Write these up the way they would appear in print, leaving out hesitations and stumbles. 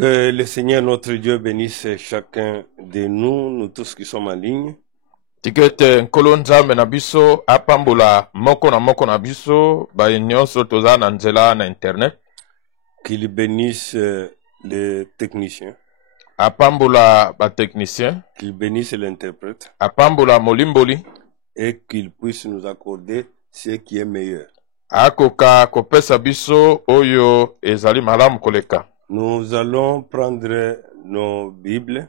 Que le Seigneur notre Dieu bénisse chacun de nous, nous tous qui sommes en ligne. Tikete nkolo nzambe na biso apambola moko na biso ba nyonso toza na nzela na internet. Qu'il bénisse les techniciens. Apambola ba technicien. Qu'il bénisse l'interprète. Apambola molimboli. Et qu'il puisse nous accorder ce qui est meilleur. Akoka kopesa biso oyo ezali malamu koleka. Nous allons prendre nos Bibles.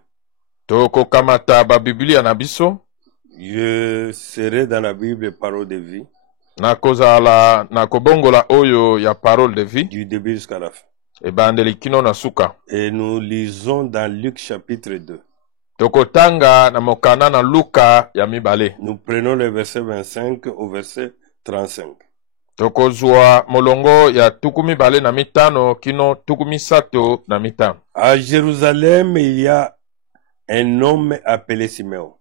Toko kamata ba Biblia na biso. Je serai dans la Bible parole de vie. Nakozala nakobongola oyo ya parole de vie. Du début jusqu'à la fin. Ebandeli kino na suka. Et nous lisons dans Luc chapitre 2. Tokotanga na mokana na Luka ya mibale. Nous prenons le verset 25 au verset 35. Tokozwa molongo ya tukumi bale na mitano kino tukumi sato na mitano. À Jérusalem, il y a un homme appelé Siméon.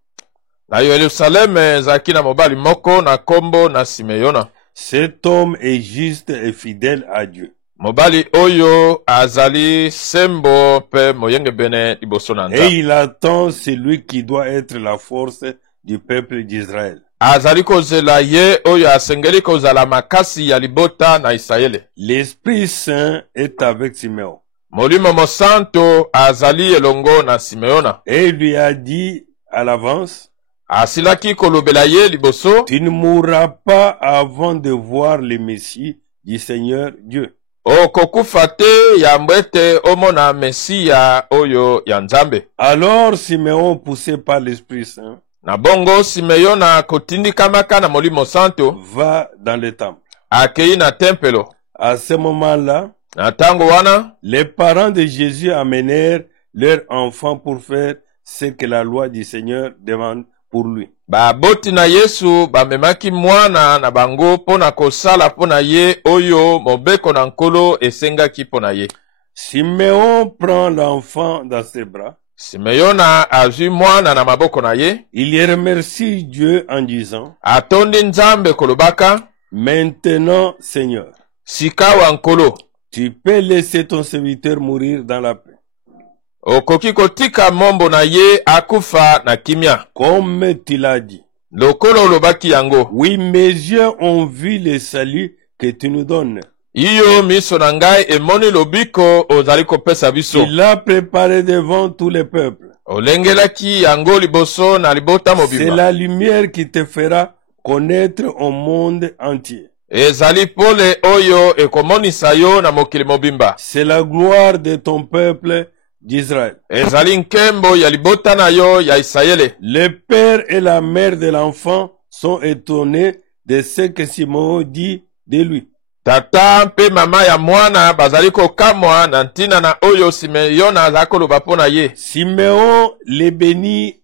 Na Yerusalem zakina mobali moko na kombo na Simeona. Cet homme est juste et fidèle à Dieu. Mobali oyo azali sembo pe moyenge bene liboso na Nzambe. Et il attend celui qui doit être la force du peuple d'Israël. Azali kozela ye oyo asengeli kozala makasi ya libota na Israele. L'Esprit Saint est avec Siméon. Molimo mosanto azali elongo na Simeona. Et il lui a dit à l'avance, asilaki kolobela ye liboso, tu ne mourras pas avant de voir le Messie du Seigneur Dieu. Okokufa te ya mbwete omona Mesia oyo ya Nzambe. Alors Siméon, poussé par l'Esprit Saint, na bongo Simeona kotindikamaka na molimo santo, va dans le temple. Akei na tempelo. À ce moment-là, na tango wana, les parents de Jésus amenèrent leur enfant pour faire ce que la loi du Seigneur demande pour lui. Boti na Yesu bamemaki mwana na bango pona kosala pona ye oyo mobeko na nkolo esengaki pona ye. Siméon prend l'enfant dans ses bras. Simeona azwi mwana na maboko na ye. Il remercie Dieu en disant, atondi Nzambe kolobaka, maintenant Seigneur, sika wa nkolo, tu peux laisser ton serviteur mourir dans la paix. Okoki kotika mombo na ye akufa na kimia. Comme tu l'as dit. Lokolo lobaki yango. Oui, mes yeux ont vu le salut que tu nous donnes. Iyo miso na ngai emoni lobiko ozali kopesa biso. Il l'a préparé devant tous les peuples. Olengelaki yango liboso na libota mobimba. C'est la lumière qui te fera connaître au monde entier. Ezali pole oyo ekomonisa yo na mokili mobimba. C'est la gloire de ton peuple d'Israël. Ezali nkembo ya libota na yo ya Israele. Le père et la mère de l'enfant sont étonnés de ce que Simon dit de lui. Tata mpe mama ya mwana bazali kokamwa na ntina na oyo Simeona azali koloba pona ye. Simeon le bénit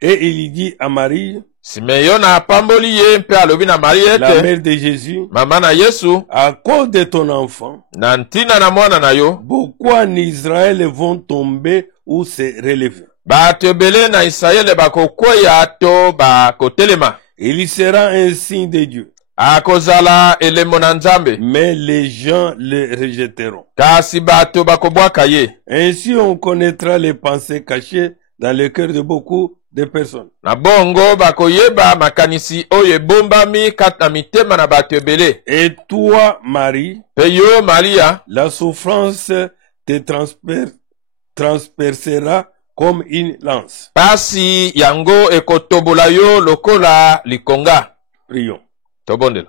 et il dit à Marie, Simeona apamboli ye mpe alobi na Marie ete, la mère de Jésus, mama na Yesu, à cause de ton enfant, na ntina na mwana na yo, beaucoup en Israël vont tomber ou se relever. bato ebele na Israele bakokweya to bakotelema. Il sera un signe de Dieu. Akozala elembo na Nzambe. Mais les gens le rejetteront. Kasi bato bakobwaka ye. Ainsi on connaîtra les pensées cachées dans le cœur de beaucoup de personnes. Na bongo bakoyeba makanisi oyo ebombami kati na mitema na bato ebele. Et toi, Marie, pe yo Maria, la souffrance te transpercera comme une lance. Pasi yango ekotobola yo lokola likonga. Prions. Tobondela.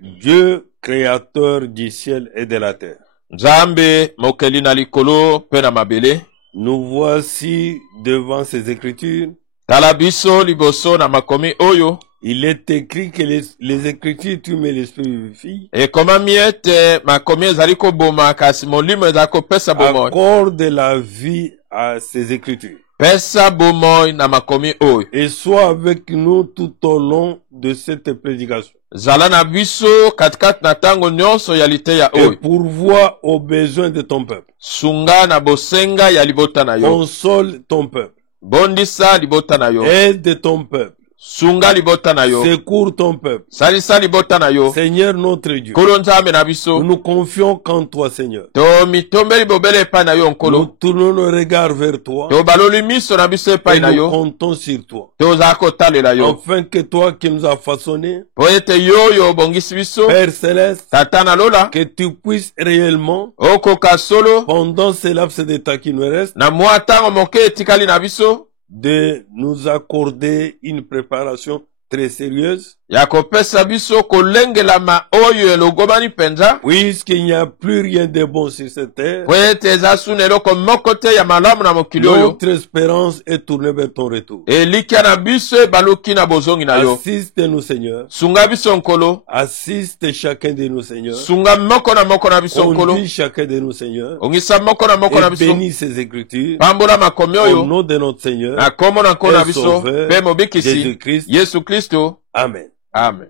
Dieu, créateur du ciel et de la terre. Nzambe mokeli na likolo pe na mabele. Nous voici devant ces écritures. Tala biso liboso na makomi oyo. Il est écrit que les écritures tuent mais l'esprit vivifie. Ekomami ete makomi ezali koboma kasi molimo ezali kopesa bomoi. Accorde la vie à ces écritures. Pesa bomoi na makomi oyo. Et sois avec nous tout au long de cette prédication. Zala na biso katikati na tango nyonso ya liteya oyo. Et pourvois aux besoins de ton peuple. Sunga na bosenga ya libota na yo. Console ton peuple. Bondisa libota na yo. Aide ton peuple. sunga libota na yo, secours ton peuple. salisa libota na yo, Seigneur notre Dieu, nkolo nzambe na biso, nous nous confions qu'en toi, Seigneur. to mitombeli bobele epai na yo Nous nkolo, tournons le regard vers toi to baloli miso na biso et epai na nous yo, comptons sur toi. tozala kotalela yo, Afin que toi qui nous as façonnés, po ete yo yo obongisi biso, Père Céleste, tata na lola, que tu puisses réellement, okoka solo, pendant ce laps de temps qui nous reste, na mwa ntango moke etikali na biso, de nous accorder une préparation très sérieuse, ya kopesa biso kolengelama oyo elogomani mpenza, puisqu'il n'y a plus rien de bon sur cette terre. po ete eza suna eloko moko te ya malamu na mokili oyo, Notre espérance est tournée vers ton retour. elikya na biso ebaluki na bozongi na yo. Assiste-nous, Seigneur. Sunga biso nkolo, Assiste chacun de nous, Seigneur. sunga moko na moko na biso nkolo, Conduis chacun de nous, Seigneur. ongisa moko na moko na Et biso, bénis ces écritures. pambola makomi Au oyo, nom de notre Seigneur. na kombo na nkolo na et biso, Sauveur, pe mobikisi, Jésus-Christ. Yesu Kristo. Amen. Amen.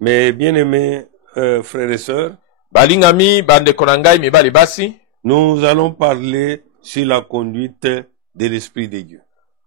Mes bien-aimés frères et sœurs, Balingami bandeko na ngai mibali basi, nous allons parler sur la conduite de l'Esprit de Dieu.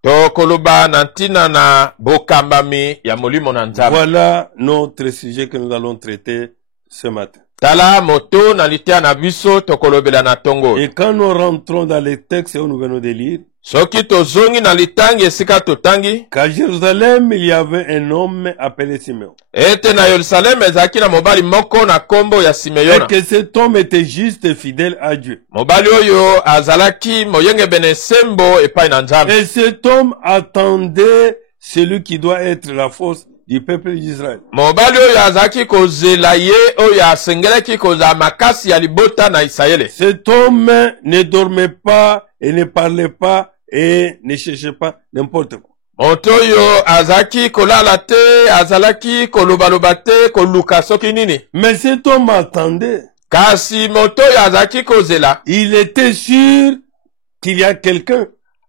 tokoloba na ntina na bokambami ya molimo na nzambe. Voilà notre sujet que nous allons traiter ce matin. Tala moto na litea na biso tokolobela na tongo. Et quand nous rentrons dans les textes où nous venons de lire, Soki tozongi na litangi esika totangi, qu'à Jérusalem, il y avait un homme appelé Simeon. ete na Yerusalem ezalaki na mobali moko na kombo ya Et Simeona. que cet homme était juste et fidèle à Dieu. Mobali oyo azalaki moyengebene sembo epai na nzambe. Et cet homme attendait celui qui doit être la force du peuple d'Israël. Mobali oyo azalaki kozela ye oyo asengelaki kozala makasi ya libota na Israele. Cet homme ne dormait pas et ne parlait pas et ne cherchait pas n'importe quoi. Moto oyo azalaki kolala te, azalaki kolobaloba te, koluka soki nini. Mais cet homme attendait. Kasi moto oyo azalaki kozela, Il était sûr qu'il y a quelqu'un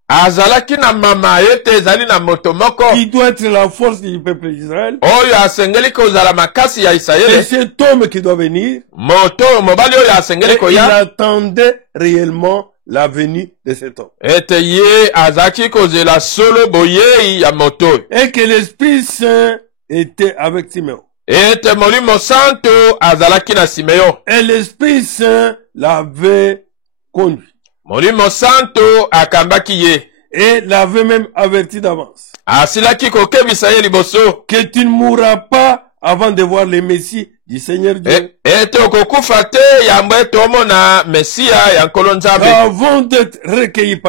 azalaki na mama ete ezali na moto moko qui doit être la force du peuple d'Israël. oyo asengeli kozala makasi ya Et Israele. cet homme qui doit venir, Mobali oyo asengeli et il koya, attendait réellement la venue de cet homme. ete ye azalaki kozela solo boyei ya moto oyo. Et que l'Esprit Saint était avec Simeon. Ete molimo santo azalaki na Simeon. Et l'Esprit Saint l'avait conduit. Molimo santo akambaki ye. Et l'avait même averti d'avance. Asilaki kokebisa ye liboso. Que tu ne mourras pas avant de voir le Messie du Seigneur Dieu. Ete okokufa te yambo ete omona Mesia ya nkolo nzambe. Avant d'être recueilli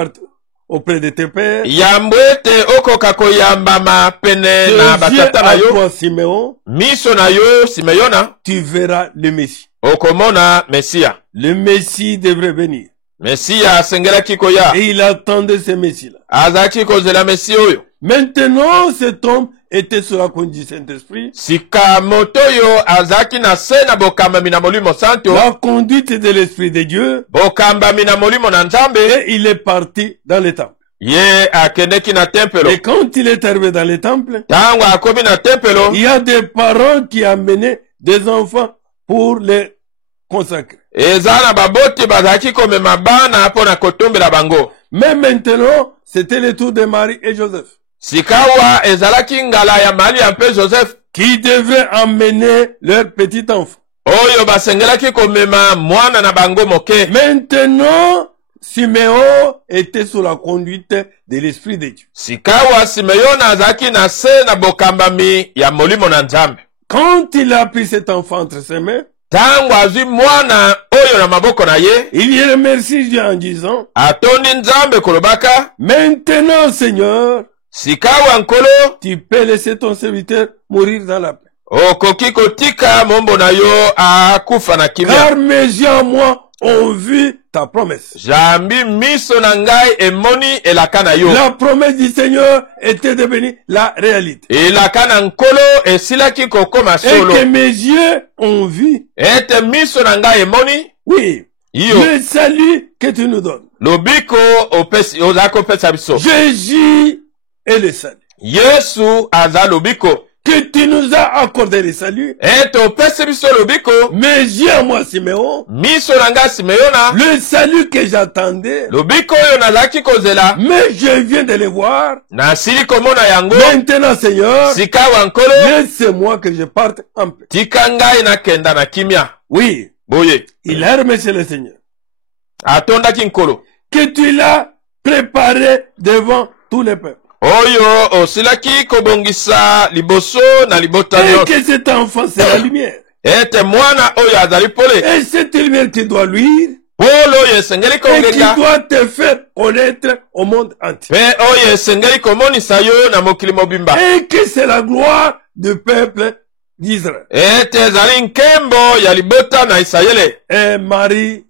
auprès de tes pères. Yambo ete okoka koyambama pene na batata na à yo. toi, Simeon, Miso na yo Simeona. tu verras le Messie. Okomona Mesia. Le Messie devrait venir. Mesia asengelaki koya. Et il attendait ce Messie-là. Azalaki kozela Mesia oyo. Maintenant, cet homme était sous la conduite du Saint-Esprit. Sika moto yo azalaki na se na bokambami na molimo santo. La conduite de l'Esprit de Dieu. Bokambami na molimo na nzambe. Et il est parti dans le temple. Ye akendeki na tempelo. Et quand il est arrivé dans le temple, Tango akomi na tempelo. il y a des parents qui amenaient des enfants pour les consacrer. Eza na baboti bazalaki komema bana mpo na kotombela bango. Mais maintenant, c'était le tour de Marie et Joseph, Sikawa ezalaki ngala ya Maria mpe Joseph, qui devaient emmener leur petit enfant. oyo basengelaki komema mwana na bango moke. Maintenant, Simeon était sous la conduite de l'Esprit de Dieu. Sikawa Simeona azalaki na se na bokambami ya molimo na nzambe. Quand il a pris cet enfant entre ses mains, Tango azwi mwana oyo na maboko na ye, il y remercie Dieu en disant, atondi nzambe kolobaka, maintenant, Seigneur, sikawa nkolo, tu peux laisser ton serviteur mourir dans la paix. okoki kotika mombo na yo akufa na kimia. Car mes yeux à moi ont vu ta promesse. Jambi miso na ngai emoni elaka na yo. La promesse du Seigneur était devenue la réalité. Elaka na nkolo esilaki kokoma Et solo. que mes yeux ont vu, Ete miso na ngai emoni, oui, iyo, le salut que tu nous donnes. lobiko opesi, ozako pesa biso. Jésus est le salut. Yesu aza lobiko. que tu nous as accordé le salut. ete opesi biso lobiko Mais yeux à moi, Siméon, miso na nga Simeona le salut que j'attendais, lobiko oyo nazalaki kozela mais je viens de le voir. nasili komona yango. Maintenant, Seigneur, Sika wa nkolo laisse-moi que je parte un peu. tika ngai nakenda na kimia. Oui, Boye il a remercié le Seigneur. atondaki nkolo Que tu l'as préparé devant tous les peuples. oyo osilaki kobongisa liboso na libota Et nyonso que cet enfant, c'est la lumière. ete mwana oyo azali pole Et cette lumière qui doit luire, pole oyo esengeli et qui kongenga doit te faire connaître au monde entier. mpe oyo esengeli komonisa yo na mokili mobimba Et que c'est la gloire du peuple d'Israël. ete ezali nkembo ya libota na Isirayele. Et Marie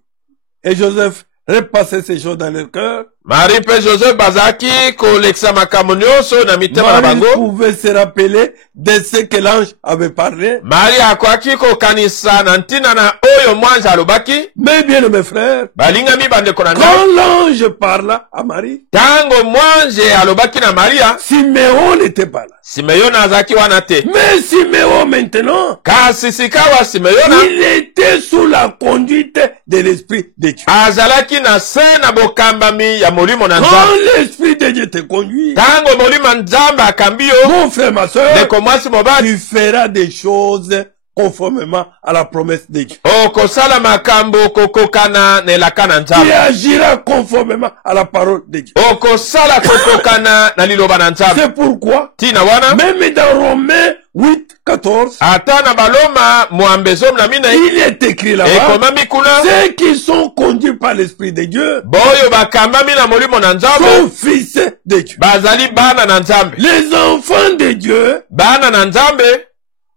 et Joseph repassaient ces choses dans leur cœur. Marie mpe Joseph bazalaki kolekisa makambo nyonso na mitema na Marie bango. pouvait se rappeler de ce que l'ange avait parlé. Marie akwaki kokanisa na ntina na oyo mwanzi alobaki. Mais bien, mes frères, Balingami bandeko na ngai quand l'ange parla à Marie, ntango mwanzi alobaki na Maria Siméon n'était pas là. Simeona azalaki wana te. Mais Siméon maintenant, kasi sika wa Simeona il était sous la conduite de l'Esprit de Dieu. azalaki na se na bokambami ya molimo na Quand Nzambe. l'Esprit de Dieu te conduit, Ntango molimo ya Nzambe akambi yo mon frère, ma soeur, ndeko mwasi mobali tu feras des choses conformément à la promesse de Dieu. okosala makambo kokokana na elaka na Tu Nzambe. agiras conformément à la parole de Dieu. okosala kokokana na liloba na Nzambe. C'est pourquoi, Tina wana même dans Romains 8, 14, ata na baloma mwambe zomu na minei il est écrit là-bas, ekomami kuna ceux qui sont conduits par l'Esprit de Dieu boyo bakambami na molimo na sont Nzambe fils de Dieu. bazali bana na Nzambe. Les enfants de Dieu, Bana na Nzambe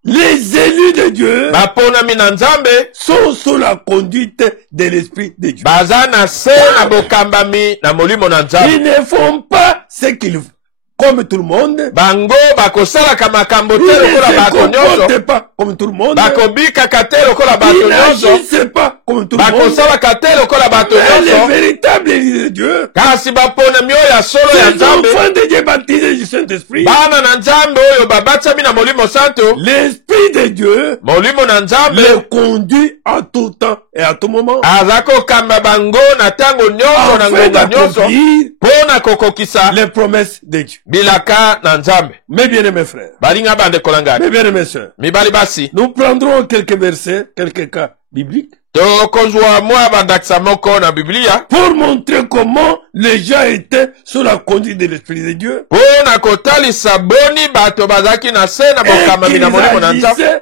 les élus de Dieu, baponami na Nzambe sont sous la conduite de l'Esprit de Dieu. baza na se na bokambami na molimo na Nzambe. Ils ne font pas ce qu'ils font, comme tout le monde. Bango bakosalaka makambo Ils te lokola ne se bato nyonso, comportent pas comme tout le monde. bakobikaka te lokola bato Ils nyonso, n'agissent pas comme tout le monde. bakosalaka te lokola bato Mais les nyonso, véritables élus de Dieu, kasi baponami oyo ya solo ya ces Nzambe enfants de Dieu baptisés du Saint-Esprit, bana na Nzambe oyo babatami na molimo santo, l'Esprit de Dieu molimo na Nzambe les conduit à tout temps et à tout moment aza kokamba bango na ntango nyonso na afin ngonga nyonso d'accomplir mpo na kokokisa les promesses de Dieu. bilaka na Nzambe. Mes bien-aimés frères, Balinga bandeko na ngai mes bien-aimés sœurs, mibali basi nous prendrons quelques versets, quelques cas bibliques tokozwa mwa bandakisa moko na Biblia pour montrer comment les gens étaient sous la conduite de l'Esprit de Dieu mpo na kotalisa boni bato bazalaki na se na et bokamami na molimo na qu'ils Nzambe agissaient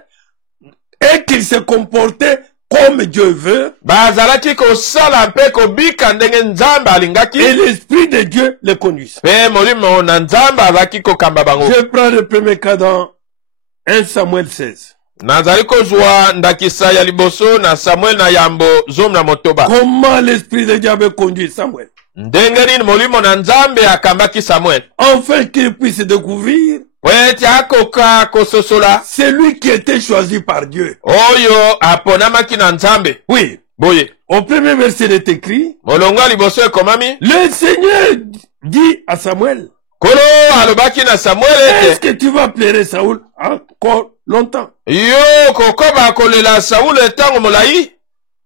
et qu'ils se comportaient comme Dieu veut bazalaki kosala mpe kobika ndenge Nzambe et alingaki l'Esprit de Dieu les conduise. mpe molimo na Nzambe azalaki kokamba bango. Je prends le premier cas dans 1 Samuel 16. nazali kozwa ndakisa ya liboso na Samuel na yambo zomu na motoba. Comment l'Esprit de Dieu avait conduit Samuel ndenge nini molimo na Nzambe akambaki Samuel afin qu'il puisse découvrir po ete akoka kososola celui qui était choisi par Dieu. oyo aponamaki na Nzambe. Oui, Boye au premier verset il est écrit, molongo ya liboso ekomami le Seigneur dit à Samuel, kolo alobaki na Samuel est-ce ete que tu vas plaire Saoul encore longtemps? yo kokoba kolela Saul etango molai.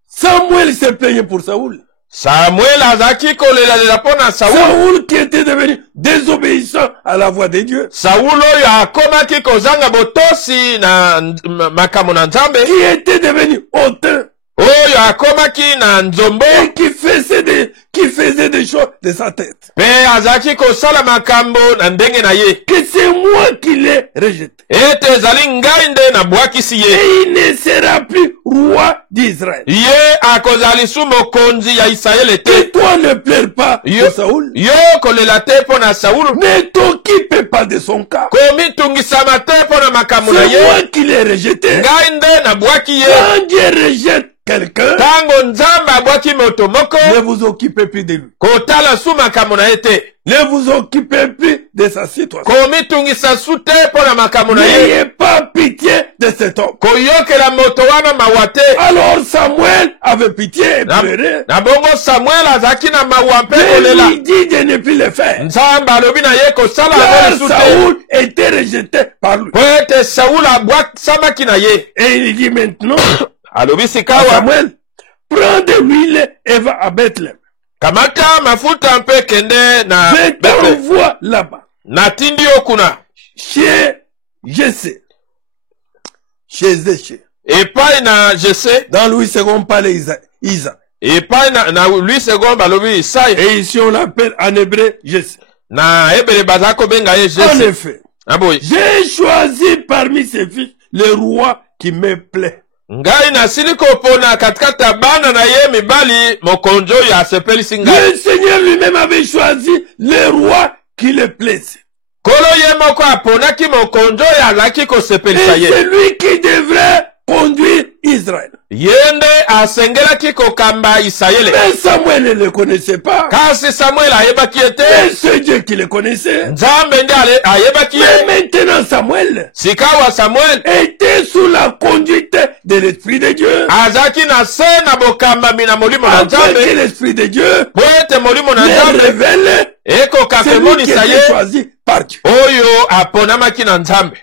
Samuel se plaignait pour Saoul. Samuel azalaki kolelalela mpo na Saul. Saoul qui était devenu désobéissant à la voix de Dieu. Saul oyo akomaki kozanga botosi na makambo na Nzambe, Qui était devenu hautain. oyo akomaki na nzombo Et qui faisait des choses de sa tête. mpe azalaki kosala makambo na ndenge na ye, Que c'est moi qui l'ai rejeté. ete ezali ngai nde nabwakisi ye. Et il ne sera plus roi d'Israël. Ye akozala lisu mokonzi ya Isirayele Que te. toi ne pleure pas Yo, pour Saoul. yo kolela te mpo na Saulu, Ne t'occupe pas de son cas. komitungisama te mpo na makambo na C'est ye. moi qui l'ai rejeté. Ngai nde nabwaki ye. Quand Dieu rejette quelqu'un, Ntango Nzambe abwaki alobaki moto moko ne vous occupez plus de lui. kotala su makambo na ye te. Ne vous occupez plus de sa situation. Komitungisa su te mpo na makambo na ye. N'ayez pas pitié de cet homme. Koyokela moto wana mawa te. Alors Samuel avait pitié et pleurait. Na bongo Samuel azalaki na mawa mpe Mais kolela. lui dit de ne plus le faire. Nzambe alobi na ye kosala Car yango lisusu te. Saoul était rejeté par lui. Po ete Saul abwasamaki na ye. Et il dit maintenant Alobi à sikawa, Samuel, prends de l'huile et va à Bethléem. kamata mafuta mpe kende na Je Bethlehem. t'envoie là-bas, Natindi yo kuna. chez Jessé, chez Zéché, Epai na Jesse. dans Louis II palais Isa. Epai na lui second balobi Isai. Et ici on l'appelle en hébreu Jessé. Na ebele bazako benga ye En Jesse. effet, Aboyi. j'ai choisi parmi ses fils le roi qui me plaît. Ngai nasili kopona katikati ya bana na ye mibali mokonzo ya asepelisi ngai. Le Seigneur lui-même avait choisi le roi qui le plaisait. Kolo ye moko aponaki mokonzo ya azalaki Et kosepelisa ye. c'est lui qui devrait conduire Israël. Yende asengelaki kokamba Isayele. Mais Samuel ne le connaissait pas. Kasi Samuel ayebaki Mais ete. c'est Dieu qui le connaissait. Nzambe nde ayebaki Mais ye. maintenant Samuel Sikawa Samuel était sous la conduite de l'Esprit de Dieu. azalaki na se na bokambami na molimo na Afin que Nzambe. l'Esprit de Dieu Po ete molimo na le Nzambe révèle ekoka celui qui komonisa ye était choisi par Dieu. oyo aponamaki na Nzambe.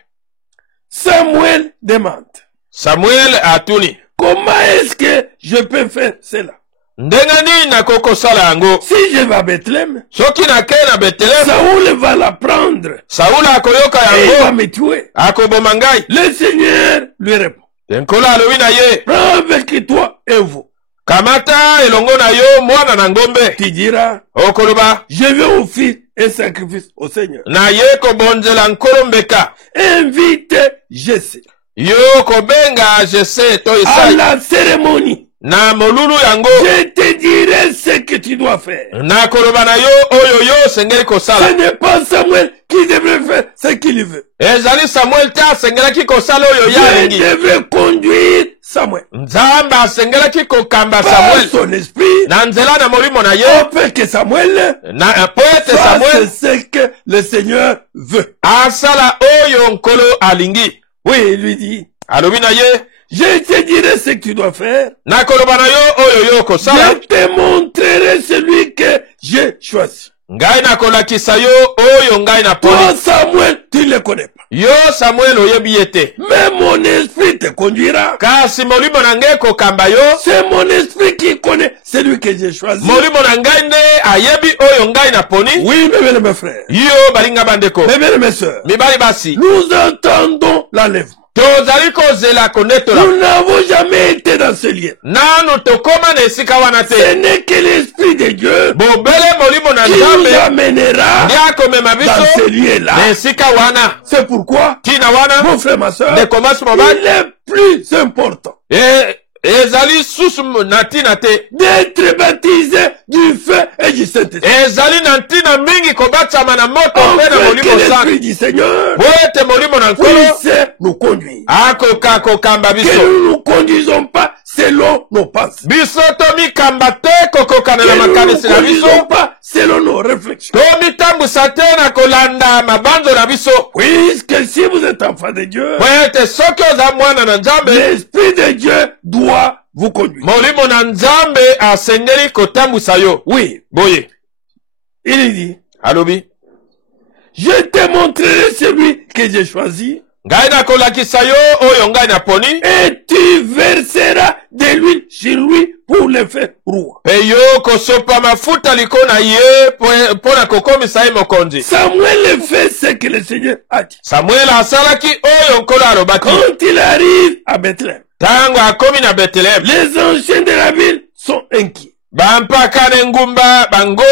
Samuel demande, Samuel atuni, comment est-ce que je peux faire cela? ndenge nini nakokosala yango? Si je vais à Bethléem, Soki nakei na Betlehem, Saoul va la prendre Saula akoyoka et il va yango me tuer. akoboma ngai. Le Seigneur lui répond, Nkolo alobi na ye, prends avec toi un veau. kamata elongo na yo mwana na ngombe. Tu diras, Okoloba, je vais offrir un sacrifice au Seigneur. na ye kobonzela nkolo mbeka. Invite Jessé Yo kobenga Jesse to à Isai. la cérémonie. Na molulu yango, Je te dirai ce que tu dois faire. na koloba na yo oyo yo sengeli Ce kosala. n'est pas Samuel qui devrait faire ce qu'il veut. Ezali Samuel te asengelaki kosala oyo ye Je alingi. devrais conduire Samuel Nzambe asengelaki kokamba par Samuel son esprit na nzela na molimo na ye. afin que Samuel Na po ete fasse Samuel ce que le Seigneur veut. asala oyo nkolo alingi. Oui, il lui dit, Alobi na ye, je te dirai ce que tu dois faire. na koloba na yo oyo yo kosala. Je te montrerai celui que j'ai choisi. Ngai na kolakisa yo oyo ngai na Toi, poni. Samuel, tu ne le connais pas. Yo Samuel oyebi ye te. Mais mon esprit te conduira. Kasi molimo na ngai kokamba yo. C'est mon esprit qui connaît celui que j'ai choisi. Molimo na ngai nde ayebi oyo ngai na poni. Oui, mes bien-aimés frères, Yo balinga bandeko. mes bien-aimés sœurs, Mibali basi. nous entendons l'enlèvement. Tozali kozela konetola. Nous n'avons jamais été dans ce lieu. Nanu tokoma na esika wana Ce te. n'est que l'Esprit de Dieu Bobele molimo na qui nous Nzambe amènera ndi akomema dans biso ce lieu-là. na esika wana. C'est pourquoi, Tina wana mon frère, ma soeur, de komasi mobali. il est plus important Ezali susu na tina te. d'être baptisé du feu et du Saint-Esprit. Ezali na ntina mingi kobatsama na moto mpe na Afin que molimo l'Esprit santu. du Seigneur Po ete molimo na nkolo puisse nous conduire. akoka kokamba Que biso. nous ne nous conduisons pas selon nos pensées. Biso tomikamba te kokokana na Que nous ne makanisi nous na conduisons biso. pas selon nos réflexions. Tomitambusa te na kolanda mabanzo na biso. Puisque si vous êtes enfant de Dieu, Po ete soki oza mwana na Nzambe, l'Esprit de Dieu doit vous conduire. molimo na Nzambe asengeli kotambusa yo. Oui, Boye, il dit, alobi, je te montrerai celui que j'ai choisi ngai nakolakisa yo oyo ngai naponi, et tu verseras de l'huile sur lui pour le faire roi. pe yo kosopa mafuta liko na ye po na kokomisa ye mokonzi. Samuel fait ce que le Seigneur a dit. Samuel asalaki oyo nkolo alobaki. Quand il arrive à Bethléem, Tango akomi na Bethlehem, les anciens de la ville sont inquiets. bampaka ne ngumba bango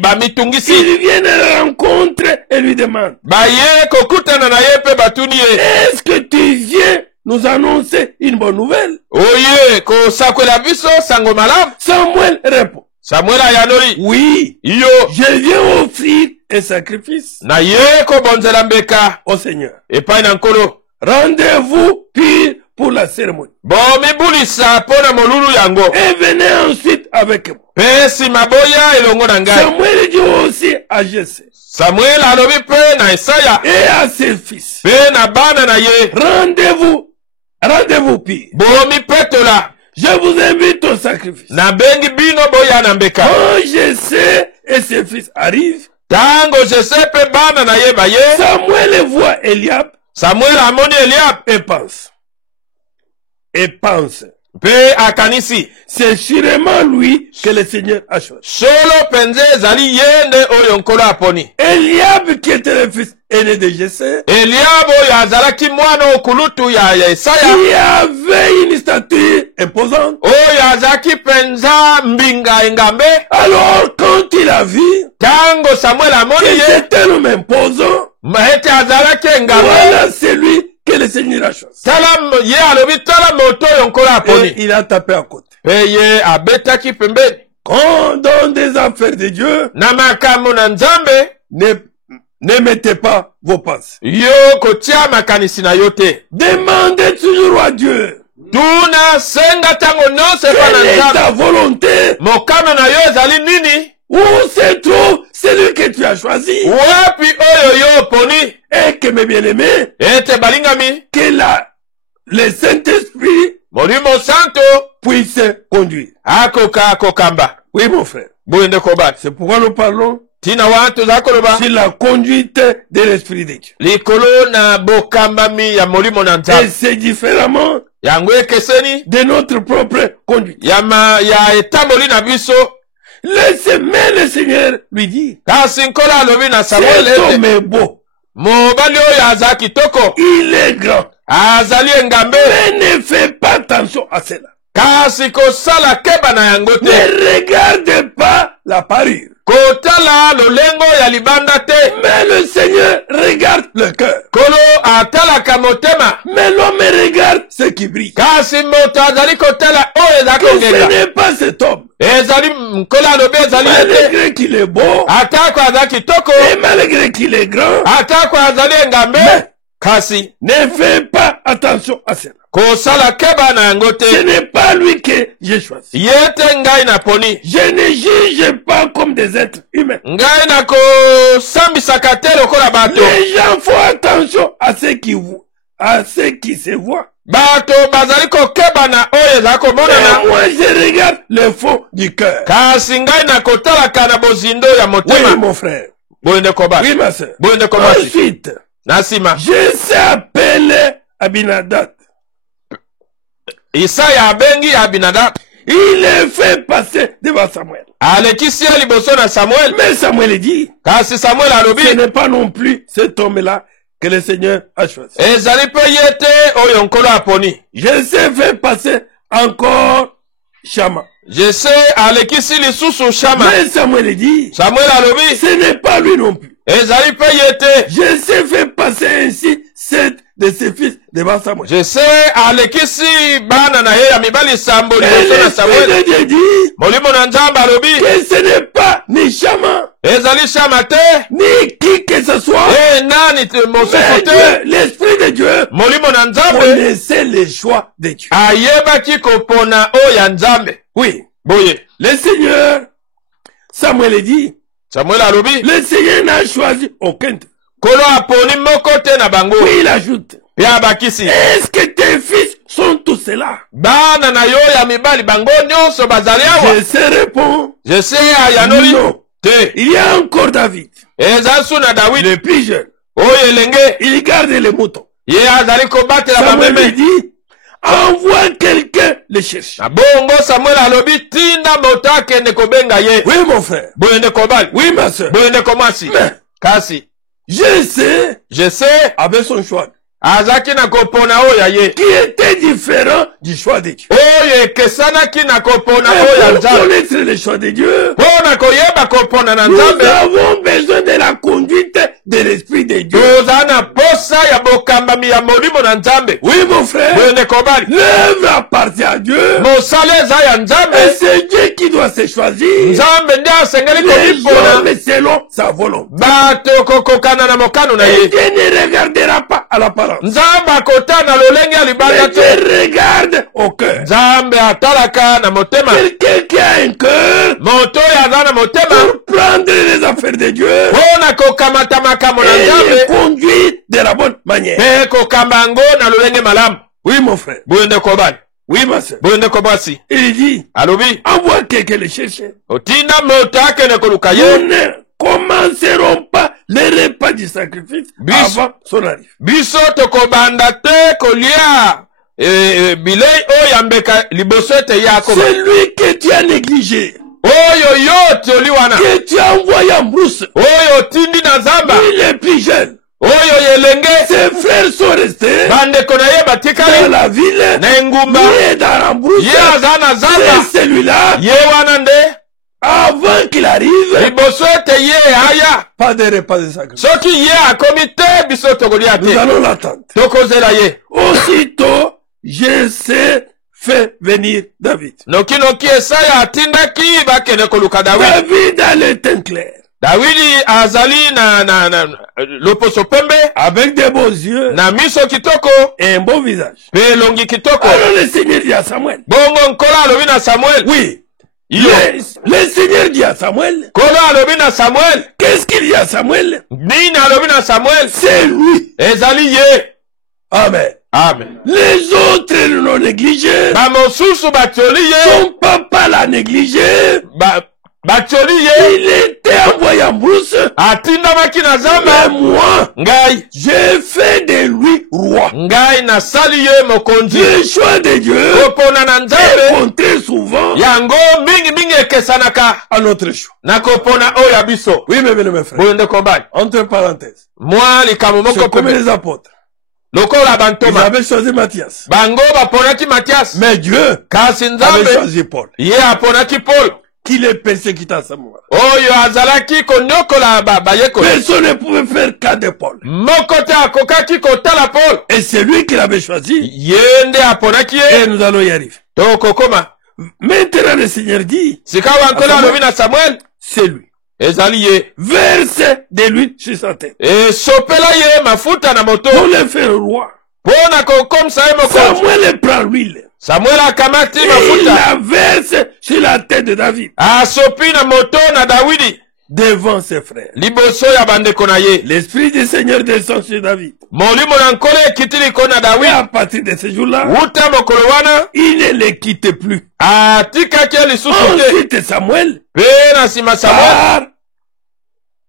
bamitungisi. Ils viennent à la rencontre et lui demandent, Baye kokutana na ye pe batuni ye. est-ce que tu viens nous annoncer une bonne nouvelle? Oye kosakwela biso sango malamu. Samuel répond, Samuel ayanoli, oui, yo je viens offrir un sacrifice na ye kobonzela mbeka au Seigneur. epai na nkolo. Rendez-vous pur pour la cérémonie. bomibulisa pona molulu yango. Et venez ensuite avec moi. Pesi maboya elongo na ngai. Samuel dit aussi à Jesse Samuel alobi pe na Isaya. et à ses fils, Pe na bana na ye. rendez-vous pire. Bomi petola. Je vous invite au sacrifice. Na bengi bino boya na mbeka. Quand Jesse et ses fils arrivent, Tango Jesse pe bana na ye baye. Samuel voit Eliab Samuel amoni Eliab. et pense. Pe akanisi. C'est sûrement lui que le Seigneur a choisi. Solo penze ezali yende oyo nkolo aponi. Eliab qui était le fils aîné de Jesse, Eliab oyo azalaki mwana okulutu ya Isaya. il avait une statue imposante. Oyo azalaki penza mbinga engambe. Alors quand il a vu Tango Samuel amoni qu'il ye. était un imposant, Mahete azalaki engambe. voilà celui que le Seigneur a choisi. Tala ye alobi tala moto oyo nkolo Et aponi. il a tapé à côté. Pe ye abetaki pembeni. Quand dans des affaires de Dieu, Na makambo na Nzambe. ne mettez pas vos pensées. Yo kotia makanisi na yo te. Demandez toujours à Dieu Tuna senga tango nyonso epa quelle na est Nzambe. ta volonté, Mokano na yo ezali nini? où se trouve celui que tu as choisi. Wapi oyo yo oponi? Et que mes bien-aimés, Ete balingami. que le Saint-Esprit Molimo Santo. puisse conduire. Akoka kokamba. Oui, mon frère. Boyende kobati. C'est pourquoi nous parlons Tina wantu zakoloba. sur la conduite de l'Esprit de Dieu. Likolo na bokambami ya molimo na Et Nzambe. c'est différemment Yango ekeseni. de notre propre conduite. Ya etamboli na biso. Mais le Seigneur lui dit, Kasi nkolo alobi na Samuel cet ete. homme est beau, Mobali oyo aza kitoko. il est grand, Azali engambe. mais ne fais pas attention à cela. Kasi kosala keba na yango te. Ne regarde pas la parure. Kotala lolengo ya libanda te. Mais le Seigneur regarde le cœur. Kolo atalaka motema. Mais l'homme regarde ce qui brille. Kasi moto azali kotala oyo eza Que ce kongenga. n'est pas cet homme. Ezali nkolo alobi ezali ye te. Malgré qu'il est beau, Atako aza kitoko. et malgré qu'il est grand, Atako azali engambe. Mais- Kasi ne fais pas attention à cela. kosala keba na yango Ce te. n'est pas lui que j'ai choisi. Ye te ngai na poni. Je ne juge pas comme des êtres humains. Ngai na kosambisaka te lokola bato. Les gens font attention à ce qui se voit. Bato bazali kokeba na oyo eza Et komonana. moi, je regarde le fond du cœur. Kasi ngai na kotalaka na bozindo ya Oui, motema. mon frère. Boyende koba. Oui, ma soeur. Boyende komasi. Ensuite, Na nsima. je s'appelle Abinadab. Isaya abengi Abinadab. Il est fait passer devant Samuel. Alekisi ye liboso na Samuel. Mais Samuel dit, Kasi Samuel alobi. ce n'est pas non plus cet homme-là que le Seigneur a choisi. Ezali pe ye te oyo nkolo aponi. Je sais fait passer encore Shama. Jese alekisi lisusu Shama. Mais Samuel dit, Samuel alobi. ce n'est pas lui non plus. Ezali pe ye te. Je sais fait passer ainsi 7 de ses fils devant Samuel. Jese alekisi bana na ye ya mibali sambo Et liboso na l'Esprit Samuel. de Dieu dit Molimo na Nzambe alobi. que ce n'est pas ni Shama, Ezali Shama te. ni qui que ce soit, Nani te mosusu mais te. Dieu, l'Esprit de Dieu Molimo na Nzambe. connaissait les choix de Dieu. Ayebaki kopona oyo ya Nzambe. Oui, Boye. le Seigneur, Samuel dit, Samuel alobi. le Seigneur n'a choisi aucun. Kolo aponi moko te na bango. Puis il ajoute, Pe abakisi. est-ce que tes fils sont tous là? Bana na yo ya mibali bango nyonso bazali awa. Je se réponds, Jese ayanoli. non. Te. Il y a encore David, Eza su na Dawidi. le plus jeune. Oyo elenge. Il garde les moutons. Ye azali kobatela Samuel bameme. dit, envoie quelqu'un les chercher. Na bongo Samuel alobi tinda moto akende kobenga ye. Oui, mon frère. Boyende kobali. Oui, ma soeur. Boyende komasi. Mais, Kasi. je sais, Jese avec son choix, azaki na kopona oyo ya ye. qui était différent du choix de Dieu. Oyo ekesanaki na kopona oyo ya Et pour Nzambe. connaître le choix de Dieu, Mpona koyeba kopona na nous Nzambe. avons besoin de la conduite de l'Esprit de Dieu. Toza na posa ya bokambami ya molimo na Nzambe. Oui, mon frère. Boyende kobali. L'œuvre appartient à Dieu. Mosala eza ya Nzambe. Et c'est Dieu qui doit doit se choisir nzambe nde asengeli les komipona hommes selon sa volonté. bato kokokana na mokano na Et ye. Dieu ne regardera pas à l'apparence, Nzambe akotana lolenge ya libanda mais te. Dieu regarde au cœur. Nzambe atalaka na motema. Quelqu'un qui a un cœur Moto oyo aza na motema pour prendre les affaires de Dieu mpona kokamata makambo na et les nzambe conduire de la bonne manière. mpe kokamba yango na lolenge malamu. Oui, mon frère. Boyo ndeko bali, Oui, ma soeur. boyo ndeko basi, Il dit, alobi envoie quelqu'un le chercher. otinda moto akende koluka Nous ye. ne commencerons pas les repas du sacrifice Bis- avant son arrivée. Biso tokobanda te kolia bilei oyo ya mbeka liboso ete ye akoma. Celui que tu as négligé, Oyo yo toli wana, que tu as envoyé en brousse, oyo otindi na zamba, il est plus jeune. oyo yelenge, Ses frères sont restés bandeko na ye dans batikali la ville. na engumba, Lui est dans la brousse. ye aza na zamba, C'est celui-là, ye wana nde avant qu'il arrive, liboso ete ye aya. pas de repas de sacrifice. Soki ye akomi te biso tokolia Nous te, allons l'attendre. tokozela ye. Aussitôt, je sais fait venir David. Nokinoki Esaya atindaki bakende koluka Dawidi. David a le teint clair, Dawidi azali na loposo pembe, avec des beaux yeux na miso kitoko, et un beau visage. pe longi kitoko. Alors le Seigneur dit à Samuel, Bongo nkolo alobi na Samuel. oui, Iyo. le Seigneur dit à Samuel, Kolo alobi na Samuel. qu'est-ce qu'il dit à Samuel? Nini alobi na Samuel. C'est lui. Ezali ye. Amen. Amen. Les autres l'ont négligé. Bamosusu batioli ye. Son papa l'a négligé. Batioli ye. Il était envoyé en brousse. Atindamaki na Mais zamba. moi, Ngai. j'ai fait de lui roi. Ngai na sali ye mokonzi. Le choix de Dieu Kopona na est nzambe. montré souvent Yango mingi ekesanaka. à notre choix. Na kopona oyo ya biso. Oui, mes frères. Boyo ndeko mbali. Entre parenthèses. Mwa likambo moko C'est comme pembe. les apôtres. Lokola Ils bantoma. avaient choisi Matthias. Bango baponaki Matias. Mais Dieu Kasi avait nzambe. choisi Paul. Ye aponaki Paul. Qui les persécuta à ce moment. Oyo azalaki konyokola bayekoli. Personne ne pouvait faire cas de Paul. Moko te akokaki kotala Paul. Et c'est lui qui l'avait choisi. Ye nde aponaki Et ye. nous allons y arriver. Tokokoma. Maintenant, le Seigneur dit, Sika wankolo alobi na Samuel. c'est lui. Ezali ye. Verse de l'huile sur sa tête. Esopela ye mafuta na moto. Pour le faire roi. Pona kokomisa ye mokonzi. Samuel prend l'huile. Samuel akamati Et il mafuta. la verse sur la tête de David. Asopi na moto na Dawidi. Devant ses frères. Liboso ya bandeko na ye. L'Esprit du Seigneur descend sur David. Molimo na nkolo ekiti liko na Et Dawidi. à partir de ce jour-là, Wuta mokolo wana. il ne le quitte plus. Atikaki ye lisusu te. Ensuite, Samuel Pe na nsima Samuel.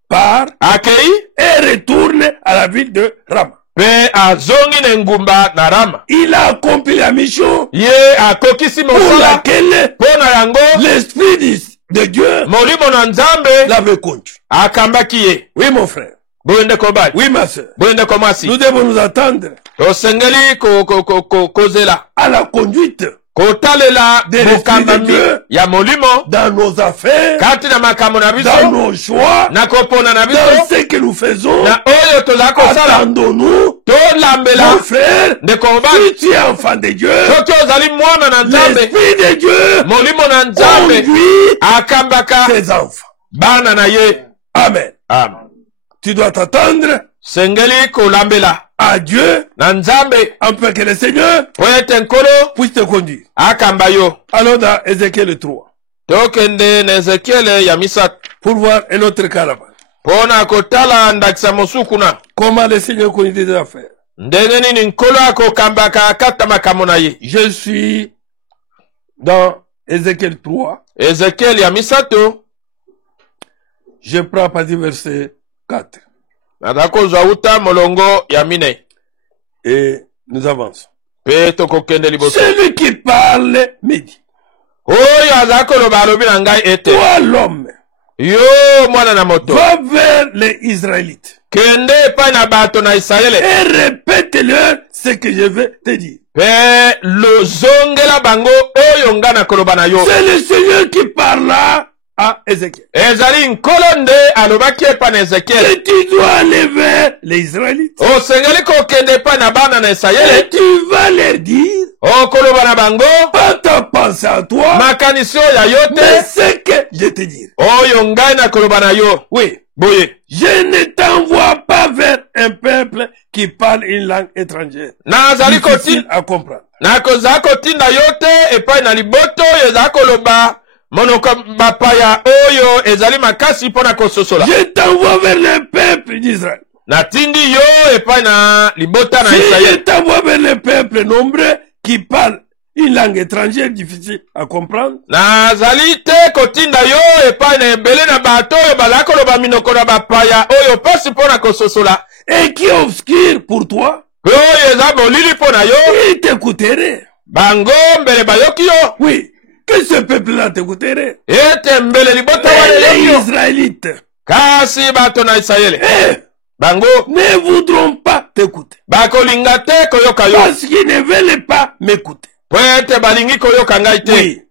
part Akei. et retourne à la ville de Rama. Pe azongi na ngumba na Rama. Il a accompli la mission Ye akokisi pour mosala. laquelle Pona yango. l'Esprit de Dieu Molimo na nzambe. l'avait conduit. Akambaki ye. Oui, mon frère. Boyo ndeko mbali. Oui, ma soeur. Boyo ndeko mwasi. Nous devons nous attendre Tosengeli kozela. à la conduite Kotalela De mokambami l'Esprit de Dieu. ya molimo. dans nos affaires, Kati na makambo na dans biso. nos choix, Na kopona na dans biso. ce que nous faisons. Na oyo tozala kosala. Attendons-nous, Tolambela. mon frère, Ndeko mbali. si tu es enfant de Dieu, Soki ozali mwana na nzambe. l'Esprit de Dieu Molimo na nzambe. conduit Akambaka ses enfants. bana na ye. Amen. Amen. Tu dois t'attendre Sengeli kolambela. à Dieu, Na nzambe. afin que le Seigneur Po ete nkolo. puisse te conduire. Akamba yo. Allons dans Ézéchiel 3 Tokende na Ezekiel ya misatu. pour voir un autre cas là-bas. Pona kotala ndakisa mosuku na. Comment le Seigneur conduit des affaires. Ndenge nini nkolo akokambaka akata makambo na ye. Je suis dans Ézéchiel 3. Ezekiel ya misatu. Je prends à partir du verset 4. Natakozwa uta molongo ya mine. Et nous avançons. Pe tokokende liboso. Celui qui parle me dit, Oyo aza koloba alobi na ngai ete. toi l'homme, Yo mwana na moto. va vers les Israélites Kende epai na bato na Israele. et répète-leur ce que je vais te dire. Pe lozongela bango oyo nga na koloba na yo. C'est le Seigneur qui parla à Ézéchiel. Ezali nkolo nde alobaki epai na Ezekiel. Et tu dois aller vers les Israélites. Osengeli kokende epai na bana na Et Israele. tu vas leur dire okoloba na bango pas ta pensée à toi, makanisi oyo ya yo mais te ce que je te dis. oyo ngai nakoloba na yo. Oui, Boye, je ne t'envoie pas vers un peuple qui parle une langue étrangère, nazali difficile à comprendre. nakozala kotinda yo te epai na liboto oyo ezala koloba monoko bapaya oyo ezali makasi mpo na kososola. Je t'envoie vers le peuple d'Israël. Natindi yo epai na libota na Si je Israël. t'envoie vers le peuple nombreux qui parle une langue étrangère difficile à comprendre, Nazali te kotinda yo epai na ebele na bato oyo bazala koloba minoko na bapaya oyo pesi mpo na kososola. et qui est obscur pour toi, Oyo eza bolili mpo na yo, il t'écouterait. bango mbele bayoki yo. Oui, que ce peuple-là t'écouterait. Ete mbele libota Mais wana les yoki yo. Israélites, Kasi bato na Israele bango ne voudront pas t'écouter. bakolinga te koyoka yo. Parce qu'ils ne veulent pas m'écouter. Po ete balingi koyoka ngai te. Oui,